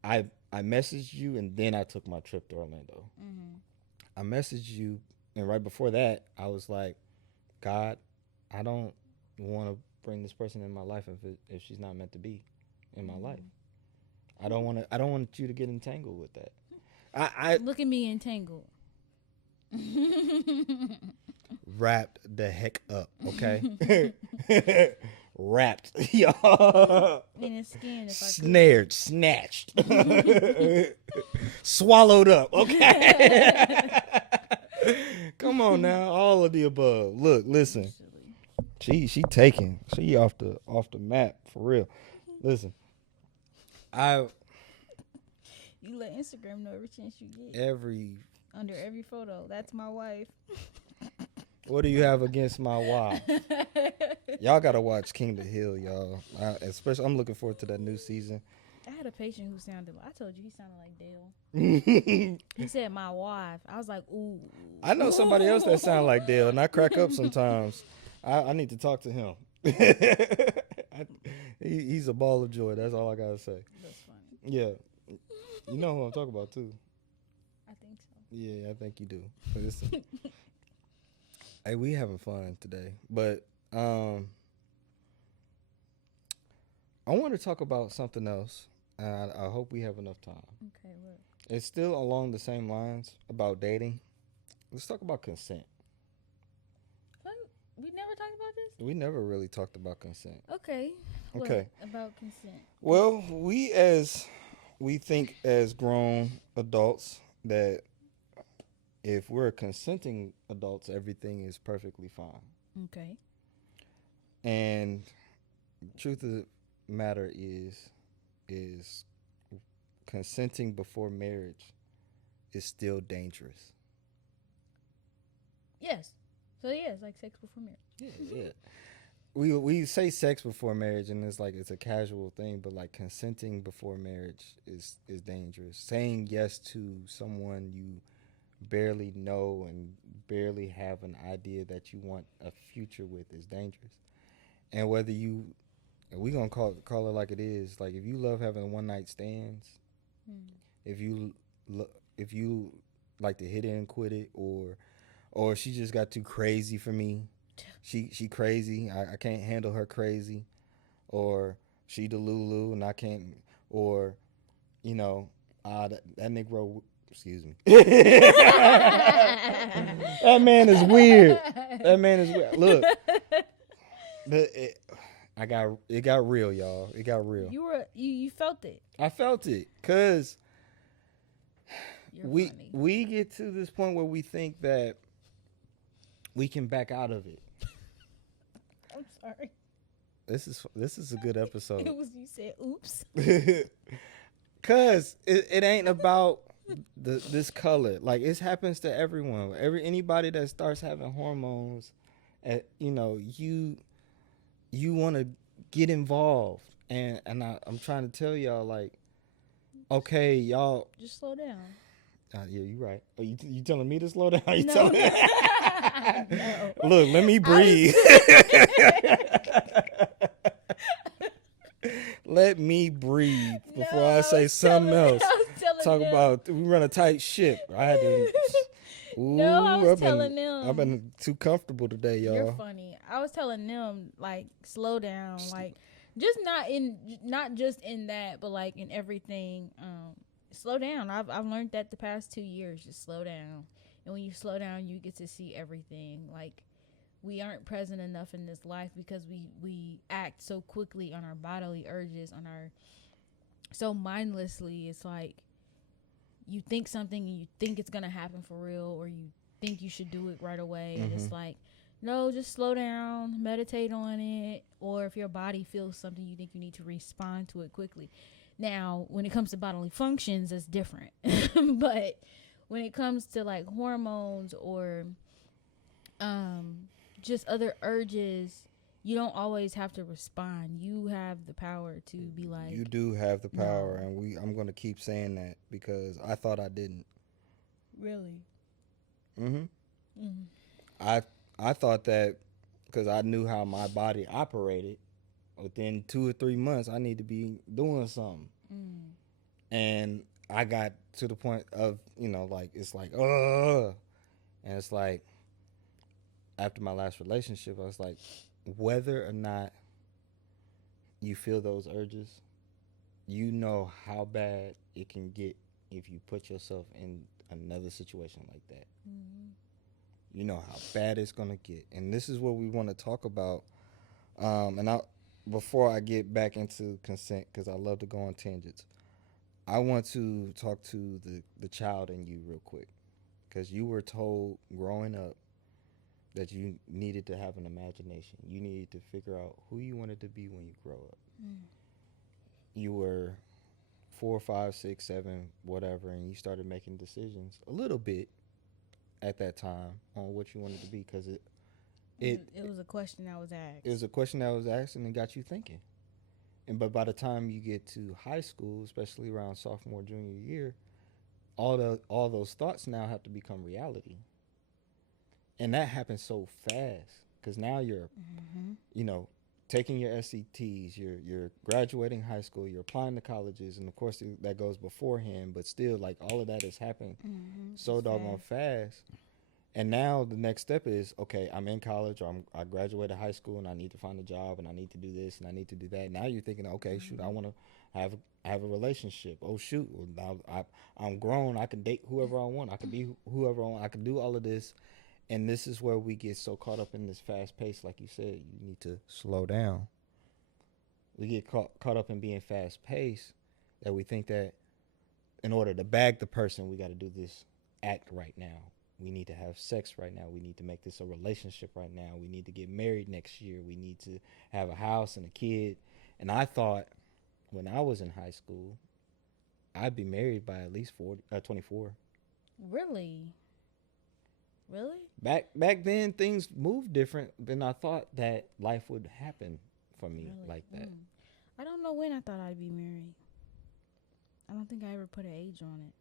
I messaged you and then I took my trip to Orlando. I messaged you, and right before that, I was like, God, I don't want to bring this person in my life if she's not meant to be in my life. I don't want you to get entangled with that. I Look at me entangled. wrapped the heck up, okay? Wrapped, y'all. In his skin, if I could. Snared, snatched, swallowed up, okay? Come on now, all of the above. Look, listen. She taking. She off the map for real. Listen, I You let Instagram know every chance you get. every. Under every photo, that's my wife. What do you have against my wife? Y'all gotta watch King of the Hill, y'all. Especially, I'm looking forward to that new season. I had a patient who sounded. I told you he sounded like Dale. I He said my wife. I was like, ooh. know somebody else that sound like Dale, and I crack up sometimes. I need to talk to him. He's a ball of joy. That's all I gotta say. That's funny. Yeah, you know who I'm talking about too. I think so. Yeah, I think you do. Listen. Hey, we having fun today, but I want to talk about something else. I hope we have enough time. Okay, look. It's still along the same lines about dating. Let's talk about consent. What? We never talked about this? We never really talked about consent. Okay. Okay. What about consent? Well, we think as grown adults that if we're consenting adults, everything is perfectly fine. Okay. And truth of the matter is consenting before marriage is still dangerous. Yes. So yeah, it's like sex before marriage. Yeah. We say sex before marriage and it's like it's a casual thing, but like consenting before marriage is dangerous. Saying yes to someone you barely know and barely have an idea that you want a future with is dangerous. And whether we gonna call it like it is. Like if you love having one night stands, if you like to hit it and quit it, or she just got too crazy for me. She crazy. I can't handle her crazy, or she the Lulu and I can't, or that Negro. Excuse me. That man is weird. That man is weird. Look, it got real, y'all. It got real. You felt it. I felt it, cause You're funny. we get to this point where we think that we can back out of it. I'm sorry. This is a good episode. It was you said oops. Cause it ain't about this color. Like it happens to everyone. Anybody that starts having hormones, you want to get involved, and I'm trying to tell y'all like, okay, y'all just slow down. Yeah, you're right. Oh, you telling me to slow down? You No. telling No. Look, let me breathe. Let me breathe before I say something else. Talk about we run a tight ship. I had to. Ooh, I was telling them. I've been too comfortable today, y'all. You're funny. I was telling them like slow down, like just not just in that, but like in everything. Slow down. I've learned that the past 2 years. Just slow down, and when you slow down, you get to see everything. Like we aren't present enough in this life because we act so quickly on our bodily urges, so mindlessly. It's like you think something and you think it's gonna happen for real, or you think you should do it right away, and it's like, no, just slow down, meditate on it, or if your body feels something, you think you need to respond to it quickly. Now, when it comes to bodily functions, it's different, but when it comes to like hormones or just other urges, you don't always have to respond. You have the power to be like, you do have the power, no. and I'm going to keep saying that because I thought I didn't. Really? I thought that because I knew how my body operated. Within 2 or 3 months, I need to be doing something, and I got to the point of like it's like and it's like after my last relationship, I was like, whether or not you feel those urges, you know how bad it can get if you put yourself in another situation like that. You know how bad it's gonna get, and this is what we want to talk about. Before I get back into consent, because I love to go on tangents, I want to talk to the child in you real quick. because you were told growing up that you needed to have an imagination. You needed to figure out who you wanted to be when you grow up. Mm. You were 4, 5, 6, 7, whatever, and you started making decisions a little bit at that time on what you wanted to be, because It was a question that was asked. it was a question that was asked and it got you thinking. And but by the time you get to high school, especially around sophomore, junior year, all those thoughts now have to become reality. And that happens so fast because now you're, Mm-hmm. you know, taking your SCTs, you're graduating high school, you're applying to colleges, and of course that goes beforehand, but still, like, all of that is happening Mm-hmm. so doggone fast. And now the next step is, okay, I'm in college, or I graduated high school, and I need to find a job, and I need to do this, and I need to do that. Now you're thinking, okay, shoot, I want to have a relationship. Oh shoot, well, now I'm grown. I can date whoever I want. I can be whoever I want. I can do all of this. And this is where we get so caught up in this fast pace. Like you said, you need to slow down. We get caught up in being fast paced that we think that in order to bag the person, we got to do this act right now. We need to have sex right now. We need to make this a relationship right now. We need to get married next year. We need to have a house and a kid. And I thought when I was in high school, I'd be married by at least 24. Really? Really? Back then, things moved different than I thought that life would happen for me Really? like that. I don't know when I thought I'd be married. I don't think I ever put an age on it.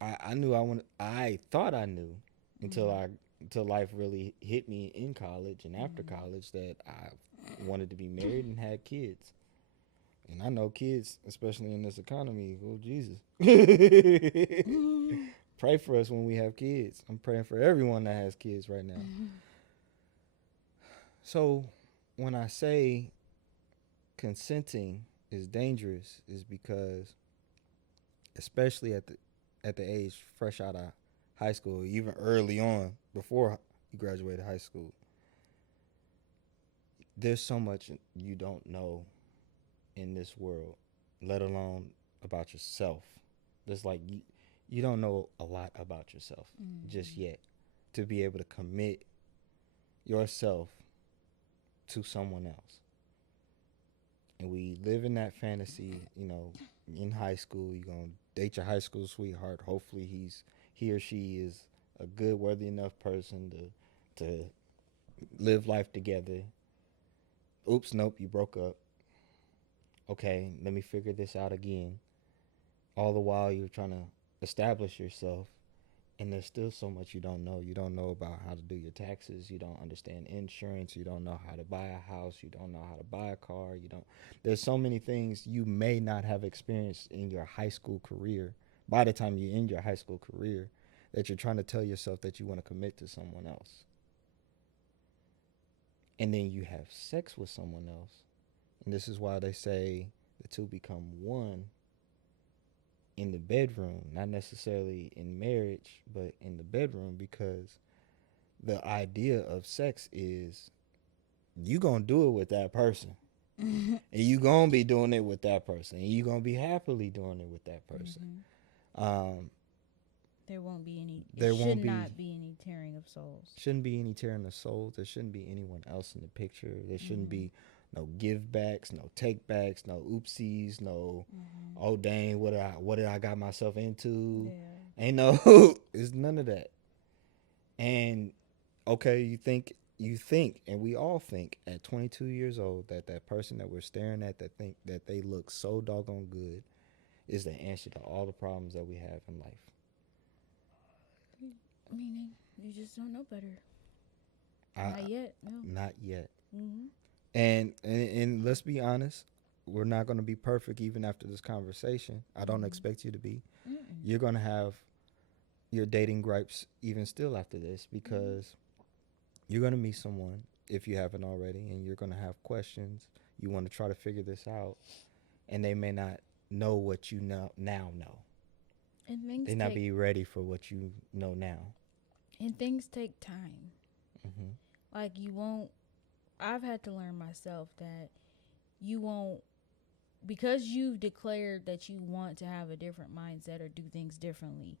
I knew I thought I knew until life really hit me in college and after college that I wanted to be married and had kids. And I know kids, especially in this economy, oh Jesus. Pray for us when we have kids. I'm praying for everyone that has kids right now. So when I say consenting is dangerous, is because especially at the age fresh out of high school, even early on before you graduated high school, there's so much you don't know in this world, let alone about yourself. There's like you don't know a lot about yourself just yet to be able to commit yourself to someone else. And we live in that fantasy, in high school. You're going to date your high school sweetheart. Hopefully he or she is a good, worthy enough person to live life together. Oops, nope, you broke up. Okay, let me figure this out again. All the while you're trying to establish yourself, and there's still so much you don't know. You don't know about how to do your taxes. You don't understand insurance. You don't know how to buy a house. You don't know how to buy a car. There's so many things you may not have experienced in your high school career by the time you end your high school career that you're trying to tell yourself that you want to commit to someone else. And then you have sex with someone else. And this is why they say the two become one in the bedroom, not necessarily in marriage, but in the bedroom, because the idea of sex is you gonna do it with that person. And you gonna be doing it with that person. And you gonna be happily doing it with that person. There won't be any. There There won't should be- not be any tearing of souls. Shouldn't be any tearing of souls. There shouldn't be anyone else in the picture. There shouldn't be no give backs, no take backs, no oopsies, no oh dang, what did I got myself into? Yeah. Ain't no it's none of that. And okay, you think, and we all think at 22 years old that person that we're staring at that think that they look so doggone good is the answer to all the problems that we have in life. Meaning, you just don't know better. I- Not yet. No. Not yet. Mm-hmm. And let's be honest, we're not going to be perfect even after this conversation. I don't expect you to be. You're going to have your dating gripes even still after this, because you're going to meet someone, if you haven't already, and you're going to have questions. You want to try to figure this out, and they may not know what you now know. And things They not take, be ready for what you know now. and things take time. Mm-hmm. Like, you won't. I've had to learn myself that you won't, because you've declared that you want to have a different mindset or do things differently,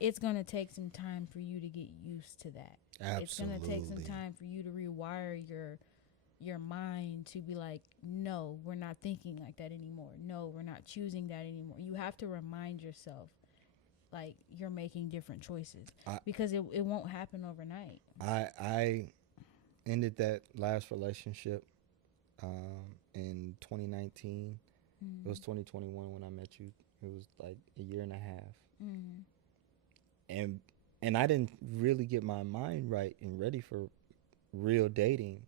it's going to take some time for you to get used to that. Absolutely. It's going to take some time for you to rewire your mind to be like, no, we're not thinking like that anymore. No, we're not choosing that anymore. You have to remind yourself like you're making different choices because it won't happen overnight. I ended that last relationship in 2019. It was 2021 when I met you. It was like a year and a half. And I didn't really get my mind right and ready for real dating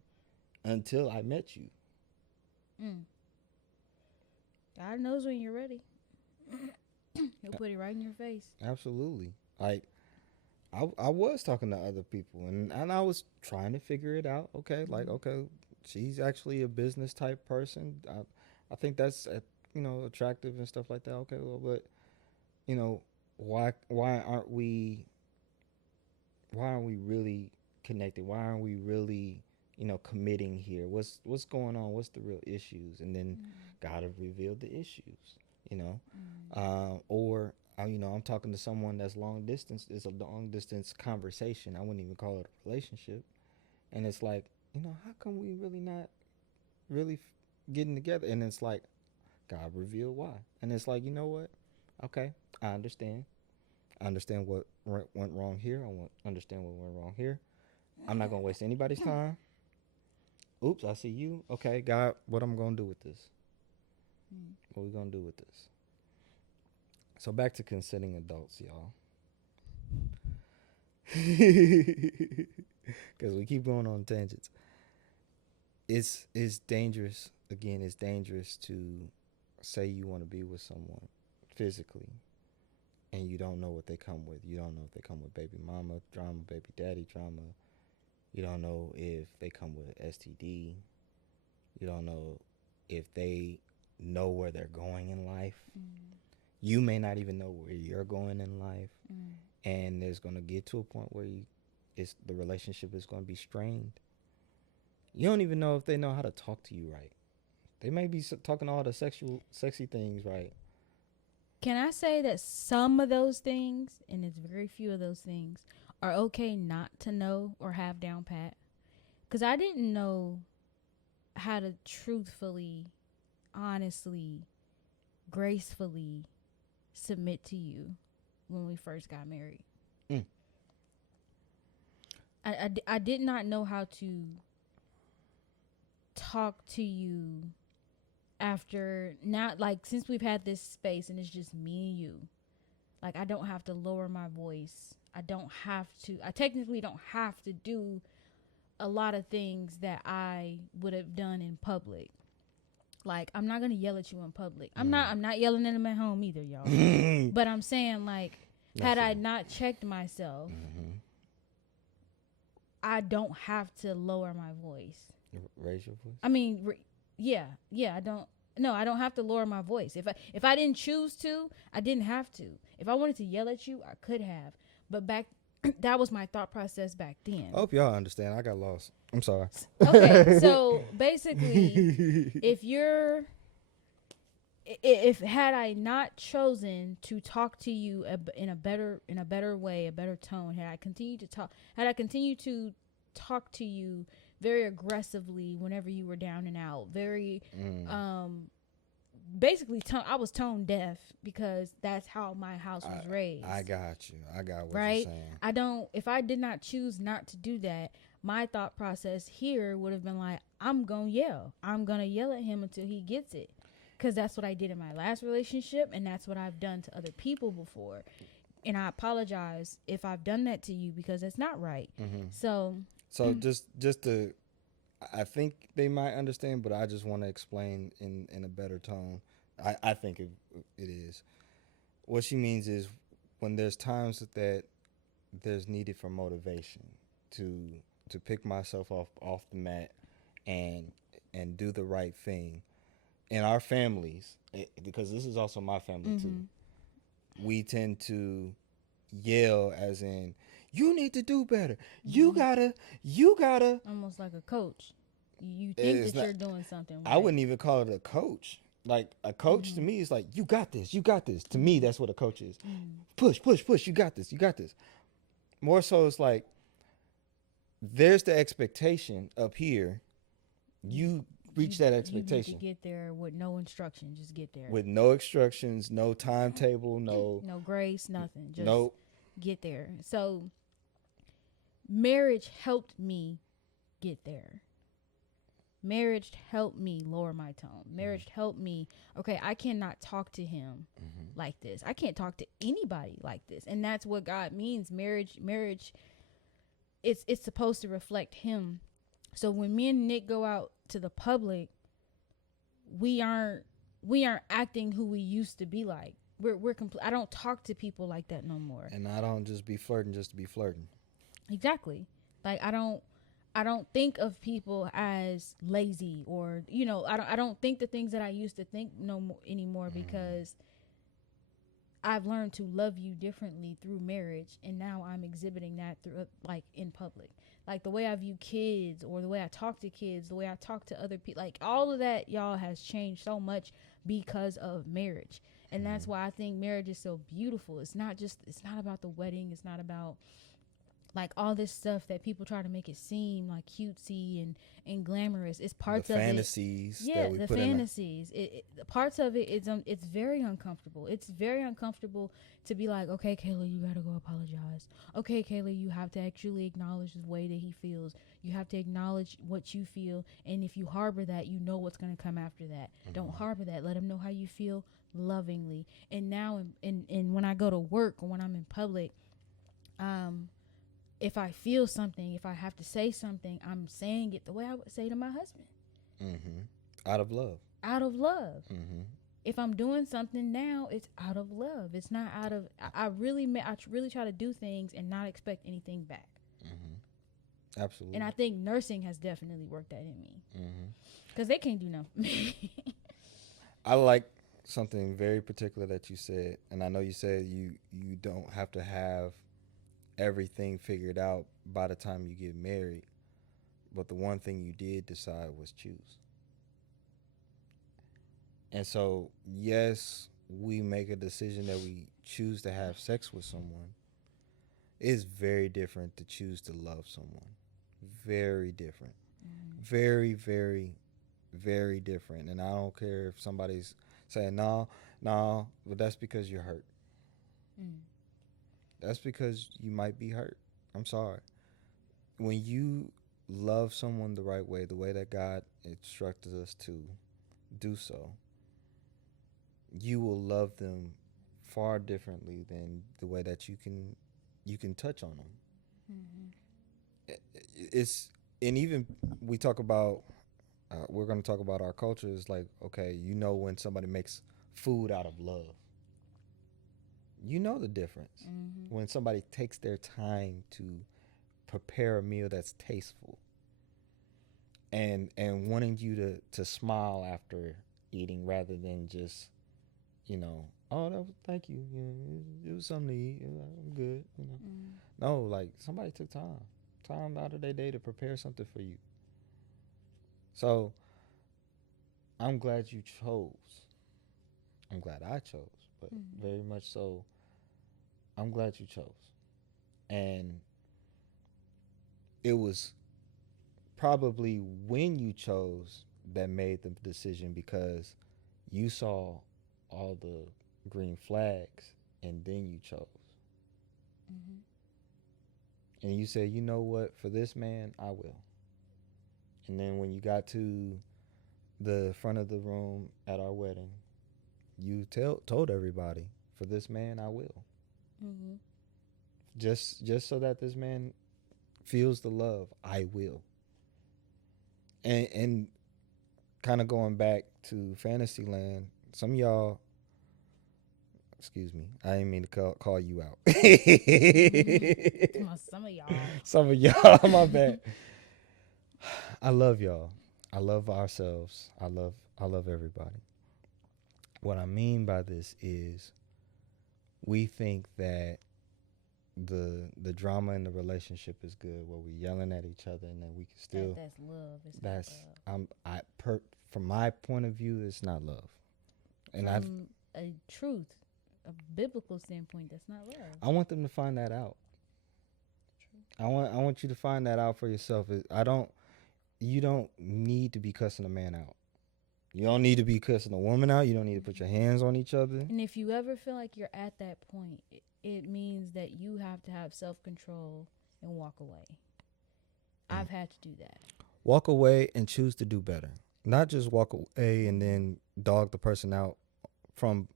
until I met you. God knows when you're ready. He'll put it right in your face. Absolutely. Like I was talking to other people and I was trying to figure it out. Okay, like okay, she's actually a business type person. I think that's attractive and stuff like that. Okay, well, but why aren't we really connected? Why aren't we really committing here? What's going on? What's the real issues? And then God have revealed the issues. Or I'm talking to someone that's long distance. It's a long distance conversation. I wouldn't even call it a relationship. And it's like, how come we really not really getting together? And it's like, God revealed why. And it's like, you know what? Okay, I understand. I understand what went wrong here. I understand what went wrong here. I'm not going to waste anybody's time. Oops, I see you. Okay, God, what am I going to do with this? What are we going to do with this? So back to consenting adults, y'all. Because we keep going on tangents. It's dangerous. Again, it's dangerous to say you want to be with someone physically and you don't know what they come with. You don't know if they come with baby mama drama, baby daddy drama. You don't know if they come with STD. You don't know if they know where they're going in life. You may not even know where you're going in life. And there's going to get to a point where the relationship is going to be strained. You don't even know if they know how to talk to you right. They may be talking all the sexy things right. Can I say that some of those things, and it's very few of those things, are okay not to know or have down pat? Because I didn't know how to truthfully, honestly, gracefully submit to you when we first got married. I did not know how to talk to you after, not like, since we've had this space and it's just me and you. Like, I don't have to lower my voice. I technically don't have to do a lot of things that I would have done in public. Like, I'm not gonna yell at you in public. I'm not yelling at them at home either, y'all. But I'm saying, like, had I not checked myself, I don't have to lower my voice. Raise your voice? I mean, yeah, I don't. No, I don't have to lower my voice. If I didn't choose to, I didn't have to. If I wanted to yell at you, I could have. But that was my thought process back then. I hope y'all understand. I got lost. I'm sorry. Okay, so basically, if had I not chosen to talk to you in a better way, a better tone, had I continued to talk to you very aggressively whenever you were down and out, very basically I was tone deaf because that's how my house was raised. I got you. I got what right? you're saying. If I did not choose not to do that, my thought process here would have been like, I'm gonna yell at him until he gets it, because that's what I did in my last relationship, and that's what I've done to other people before. And I apologize if I've done that to you, because that's not right. So just to, I think they might understand, but I just want to explain in a better tone. I think it is. What she means is, when there's times that there's needed for motivation to pick myself off the mat and do the right thing. In our families, because this is also my family too, we tend to yell as in, you need to do better. You gotta. Almost like a coach. You think you're doing something right. I wouldn't even call it a coach. Like a coach to me is like, you got this, you got this. To me, that's what a coach is. Mm-hmm. Push, push, push. You got this, you got this. More so, it's like there's the expectation up here. You reach that You expectation need to get there with no instruction. Just get there. with no instructions, no timetable, no No grace, nothing. Just no. get there. So marriage helped me get there. Marriage helped me lower my tone. Marriage helped me, okay, I cannot talk to him like this. I can't talk to anybody like this. And that's what God means. Marriage it's supposed to reflect him. So when me and Nick go out to the public, we aren't acting who we used to be like. I don't talk to people like that no more. And I don't just be flirting just to be flirting. Exactly. Like I don't think of people as lazy or I don't think the things that I used to think no more anymore because I've learned to love you differently through marriage, and now I'm exhibiting that through like in public. Like the way I view kids or the way I talk to kids, the way I talk to other people, like all of that y'all has changed so much because of marriage. And that's why I think marriage is so beautiful. It's not about the wedding. It's not about like all this stuff that people try to make it seem like cutesy and glamorous. It's parts The of fantasies it. that Yeah, we the put fantasies. The parts of it is it's very uncomfortable. It's very uncomfortable to be like, okay, Kayla, you gotta go apologize. Okay, Kayla, you have to actually acknowledge the way that he feels. You have to acknowledge what you feel, and if you harbor that, you know what's gonna come after that. Don't harbor that. Let him know how you feel lovingly. And now, in when I go to work or when I'm in public, if I feel something, if I have to say something, I'm saying it the way I would say to my husband. Out of love. Out of love. Mm-hmm. If I'm doing something now, it's out of love. It's not out of. I really try to do things and not expect anything back. Absolutely. And I think nursing has definitely worked that in me Mm-hmm. because they can't do nothing. I like something very particular that you said, and I know you said you don't have to have everything figured out by the time you get married, but the one thing you did decide was choose. And so, yes, we make a decision that we choose to have sex with someone. It's very different to choose to love someone. Very different. Very, very, very different. And I don't care if somebody's saying, no, but that's because you're hurt. That's because you might be hurt. I'm sorry. When you love someone the right way, the way that God instructed us to do so, you will love them far differently than the way that you can touch on them. It's and even we talk about we're going to talk about our culture is like, okay, when somebody makes food out of love. You know the difference when somebody takes their time to prepare a meal that's tasteful and wanting you to smile after eating rather than just thank you, it was something to eat, I'm good, no, like somebody took time out of their day to prepare something for you. So I'm glad you chose. I'm glad I chose, but very much so, I'm glad you chose. And it was probably when you chose that made the decision because you saw all the green flags and then you chose. And you said, you know what, for this man, I will. And then when you got to the front of the room at our wedding, you told everybody, for this man, I will. Just so that this man feels the love, I will. And kind of going back to Fantasyland, some of y'all, excuse me, I didn't mean to call you out. Some of y'all. Some of y'all, my bad. I love y'all. I love ourselves. I love everybody. What I mean by this is we think that the drama in the relationship is good where we're yelling at each other and then we can still That's love. It's not love. from my point of view, it's not love. And from a truth, a biblical standpoint, that's not love. I want them to find that out. I want you to find that out for yourself. You don't need to be cussing a man out. You don't need to be cussing a woman out. You don't need to put your hands on each other. And if you ever feel like you're at that point, it means that you have to have self-control and walk away. I've had to do that. Walk away and choose to do better. Not just walk away and then dog the person out from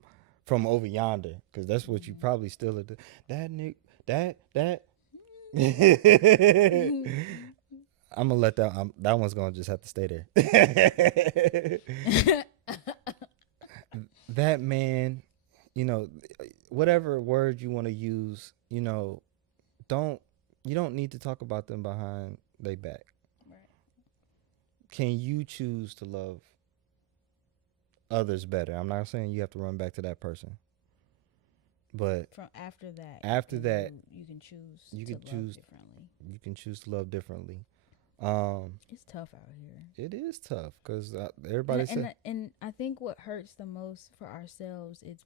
over yonder, because that's what you probably still are. That Nick, that. I'm gonna let that one's gonna just have to stay there. That man, whatever word you want to use, you don't need to talk about them behind their back. Right. Can you choose to love others better? I'm not saying you have to run back to that person, but From after that, you can choose. You to can love choose- differently. you can choose to love differently. It's tough out here. It is tough because everybody and, said, and I think what hurts the most for ourselves is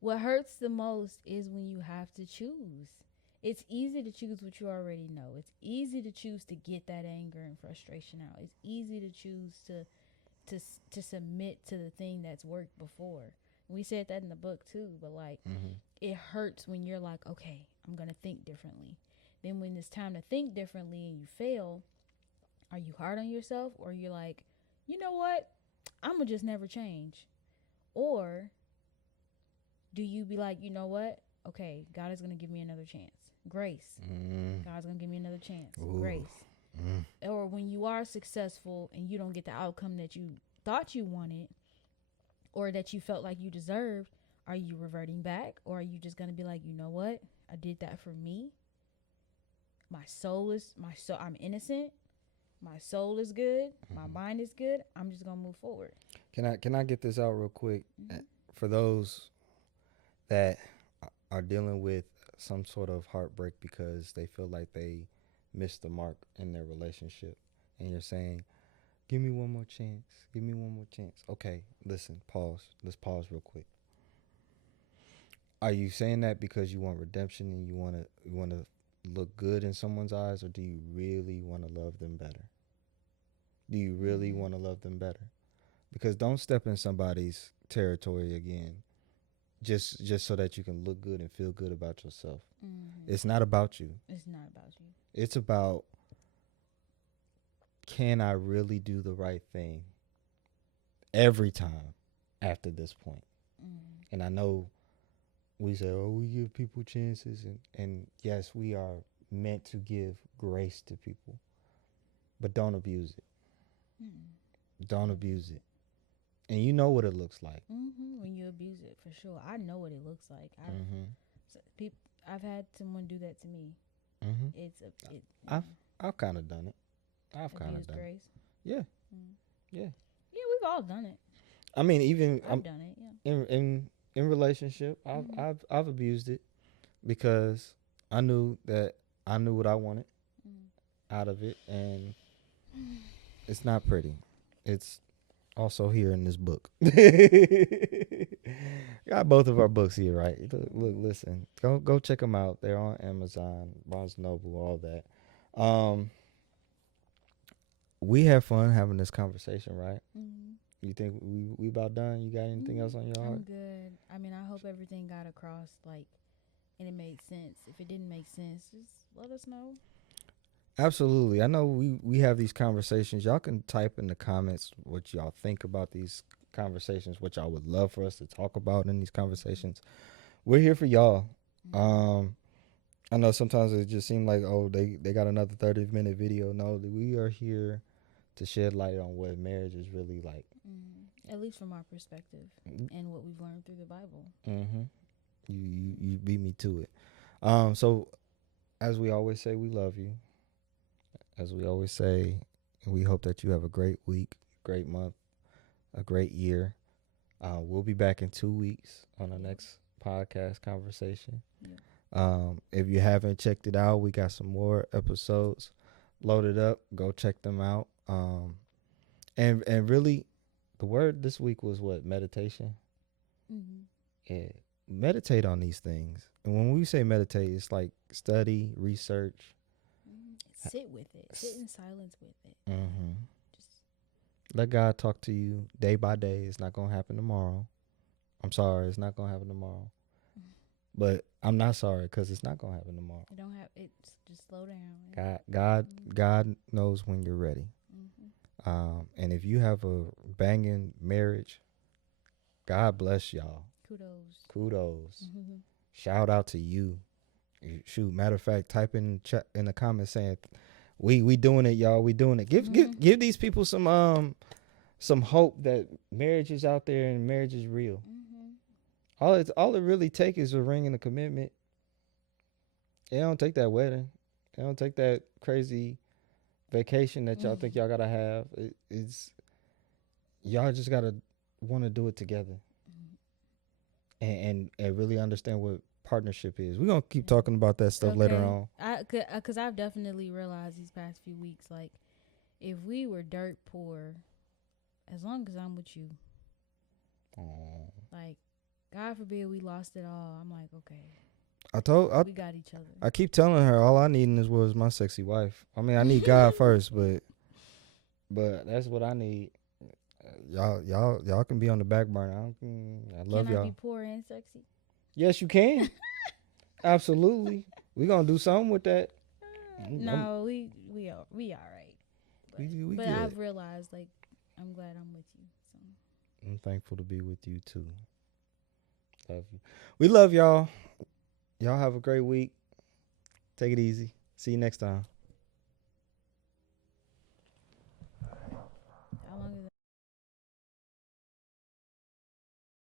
what hurts the most is when you have to choose. It's easy to choose what you already know. It's easy to choose to get that anger and frustration out. It's easy to choose to submit to the thing that's worked before. We said that in the book too, but like it hurts when you're like, okay, I'm gonna think differently. Then when it's time to think differently and you fail, are you hard on yourself, or you're like, you know what, I'm gonna just never change? Or do you be like, you know what, okay, God is gonna give me another chance. Grace. God's gonna give me another chance. Ooh. Grace. Or when you are successful and you don't get the outcome that you thought you wanted or that you felt like you deserved, are you reverting back, or are you just gonna be like, you know what, I did that for me. I'm innocent. My soul is good. My mind is good. I'm just gonna move forward. Can I get this out real quick? For those that are dealing with some sort of heartbreak because they feel like they missed the mark in their relationship, and you're saying, give me one more chance. Give me one more chance. Okay, listen, pause. Let's pause real quick. Are you saying that because you want redemption and you want to look good in someone's eyes, or do you really want to love them better? Do you really want to love them better? Because don't step in somebody's territory again just so that you can look good and feel good about yourself. It's not about you. It's not about you. It's about, can I really do the right thing every time after this point? And I know we say, oh, we give people chances, and yes, we are meant to give grace to people, but don't abuse it. Don't abuse it. And you know what it looks like. When you abuse it, for sure. I know what it looks like. I've had someone do that to me. I've kind of done it. I've kind of done grace. it. Yeah. Yeah. Yeah, we've all done it. I mean, even I've done it. Yeah. in relationship, I've abused it because I knew what I wanted out of it, and it's not pretty. It's also here in this book. Got both of our books here, right? Look, listen. Go check them out. They're on Amazon, Barnes Noble, all that. We have fun having this conversation, right? You think we about done? You got anything else on your heart? I'm good. I mean, I hope everything got across, and it made sense. If it didn't make sense, just let us know. Absolutely. I know we have these conversations. Y'all can type in the comments what y'all think about these conversations, what y'all would love for us to talk about in these conversations. We're here for y'all. I know sometimes it just seems like, oh, they got another 30-minute video. No, we are here to shed light on what marriage is really like. At least from our perspective and what we've learned through the Bible. You beat me to it. So as we always say, we love you. As we always say, we hope that you have a great week, great month, a great year. We'll be back in 2 weeks on our next podcast conversation. If you haven't checked it out, we got some more episodes loaded up. Go check them out. And really the word this week was what? Meditation. Mm-hmm. Yeah, meditate on these things. And when we say meditate, it's like study, research. Sit with it. Sit in silence with it. Mm-hmm. Just Let God talk to you day by day. It's not gonna happen tomorrow. I'm sorry, it's not gonna happen tomorrow. But I'm not sorry because it's not gonna happen tomorrow. you don't have it's just slow down. God knows when you're ready. Mm-hmm. And if you have a banging marriage, God bless y'all. Kudos. Mm-hmm. Shout out to you. Shoot, matter of fact, type in the comments saying, "We doing it, y'all. We doing it." Give these people some hope that marriage is out there and marriage is real. Mm-hmm. All it really takes is a ring and a commitment. It don't take that wedding. It don't take that crazy vacation that y'all think y'all gotta have. It's y'all just gotta want to do it together, and really understand what partnership is. We're gonna keep talking about that stuff later on. Because I've definitely realized these past few weeks, like, if we were dirt poor, as long as I'm with you, like, God forbid we lost it all, I'm like, okay, we got each other. I keep telling her all I need in this world is my sexy wife. I mean, I need God first, but that's what I need. Y'all can be on the back burner. I love Can y'all. I be poor and sexy? Yes, you can. Absolutely. We gonna do something with that. No, we all right. But, We but good. I've realized, like, I'm glad I'm with you. So I'm thankful to be with you too. Love you. We love y'all. Y'all have a great week. Take it easy. See you next time.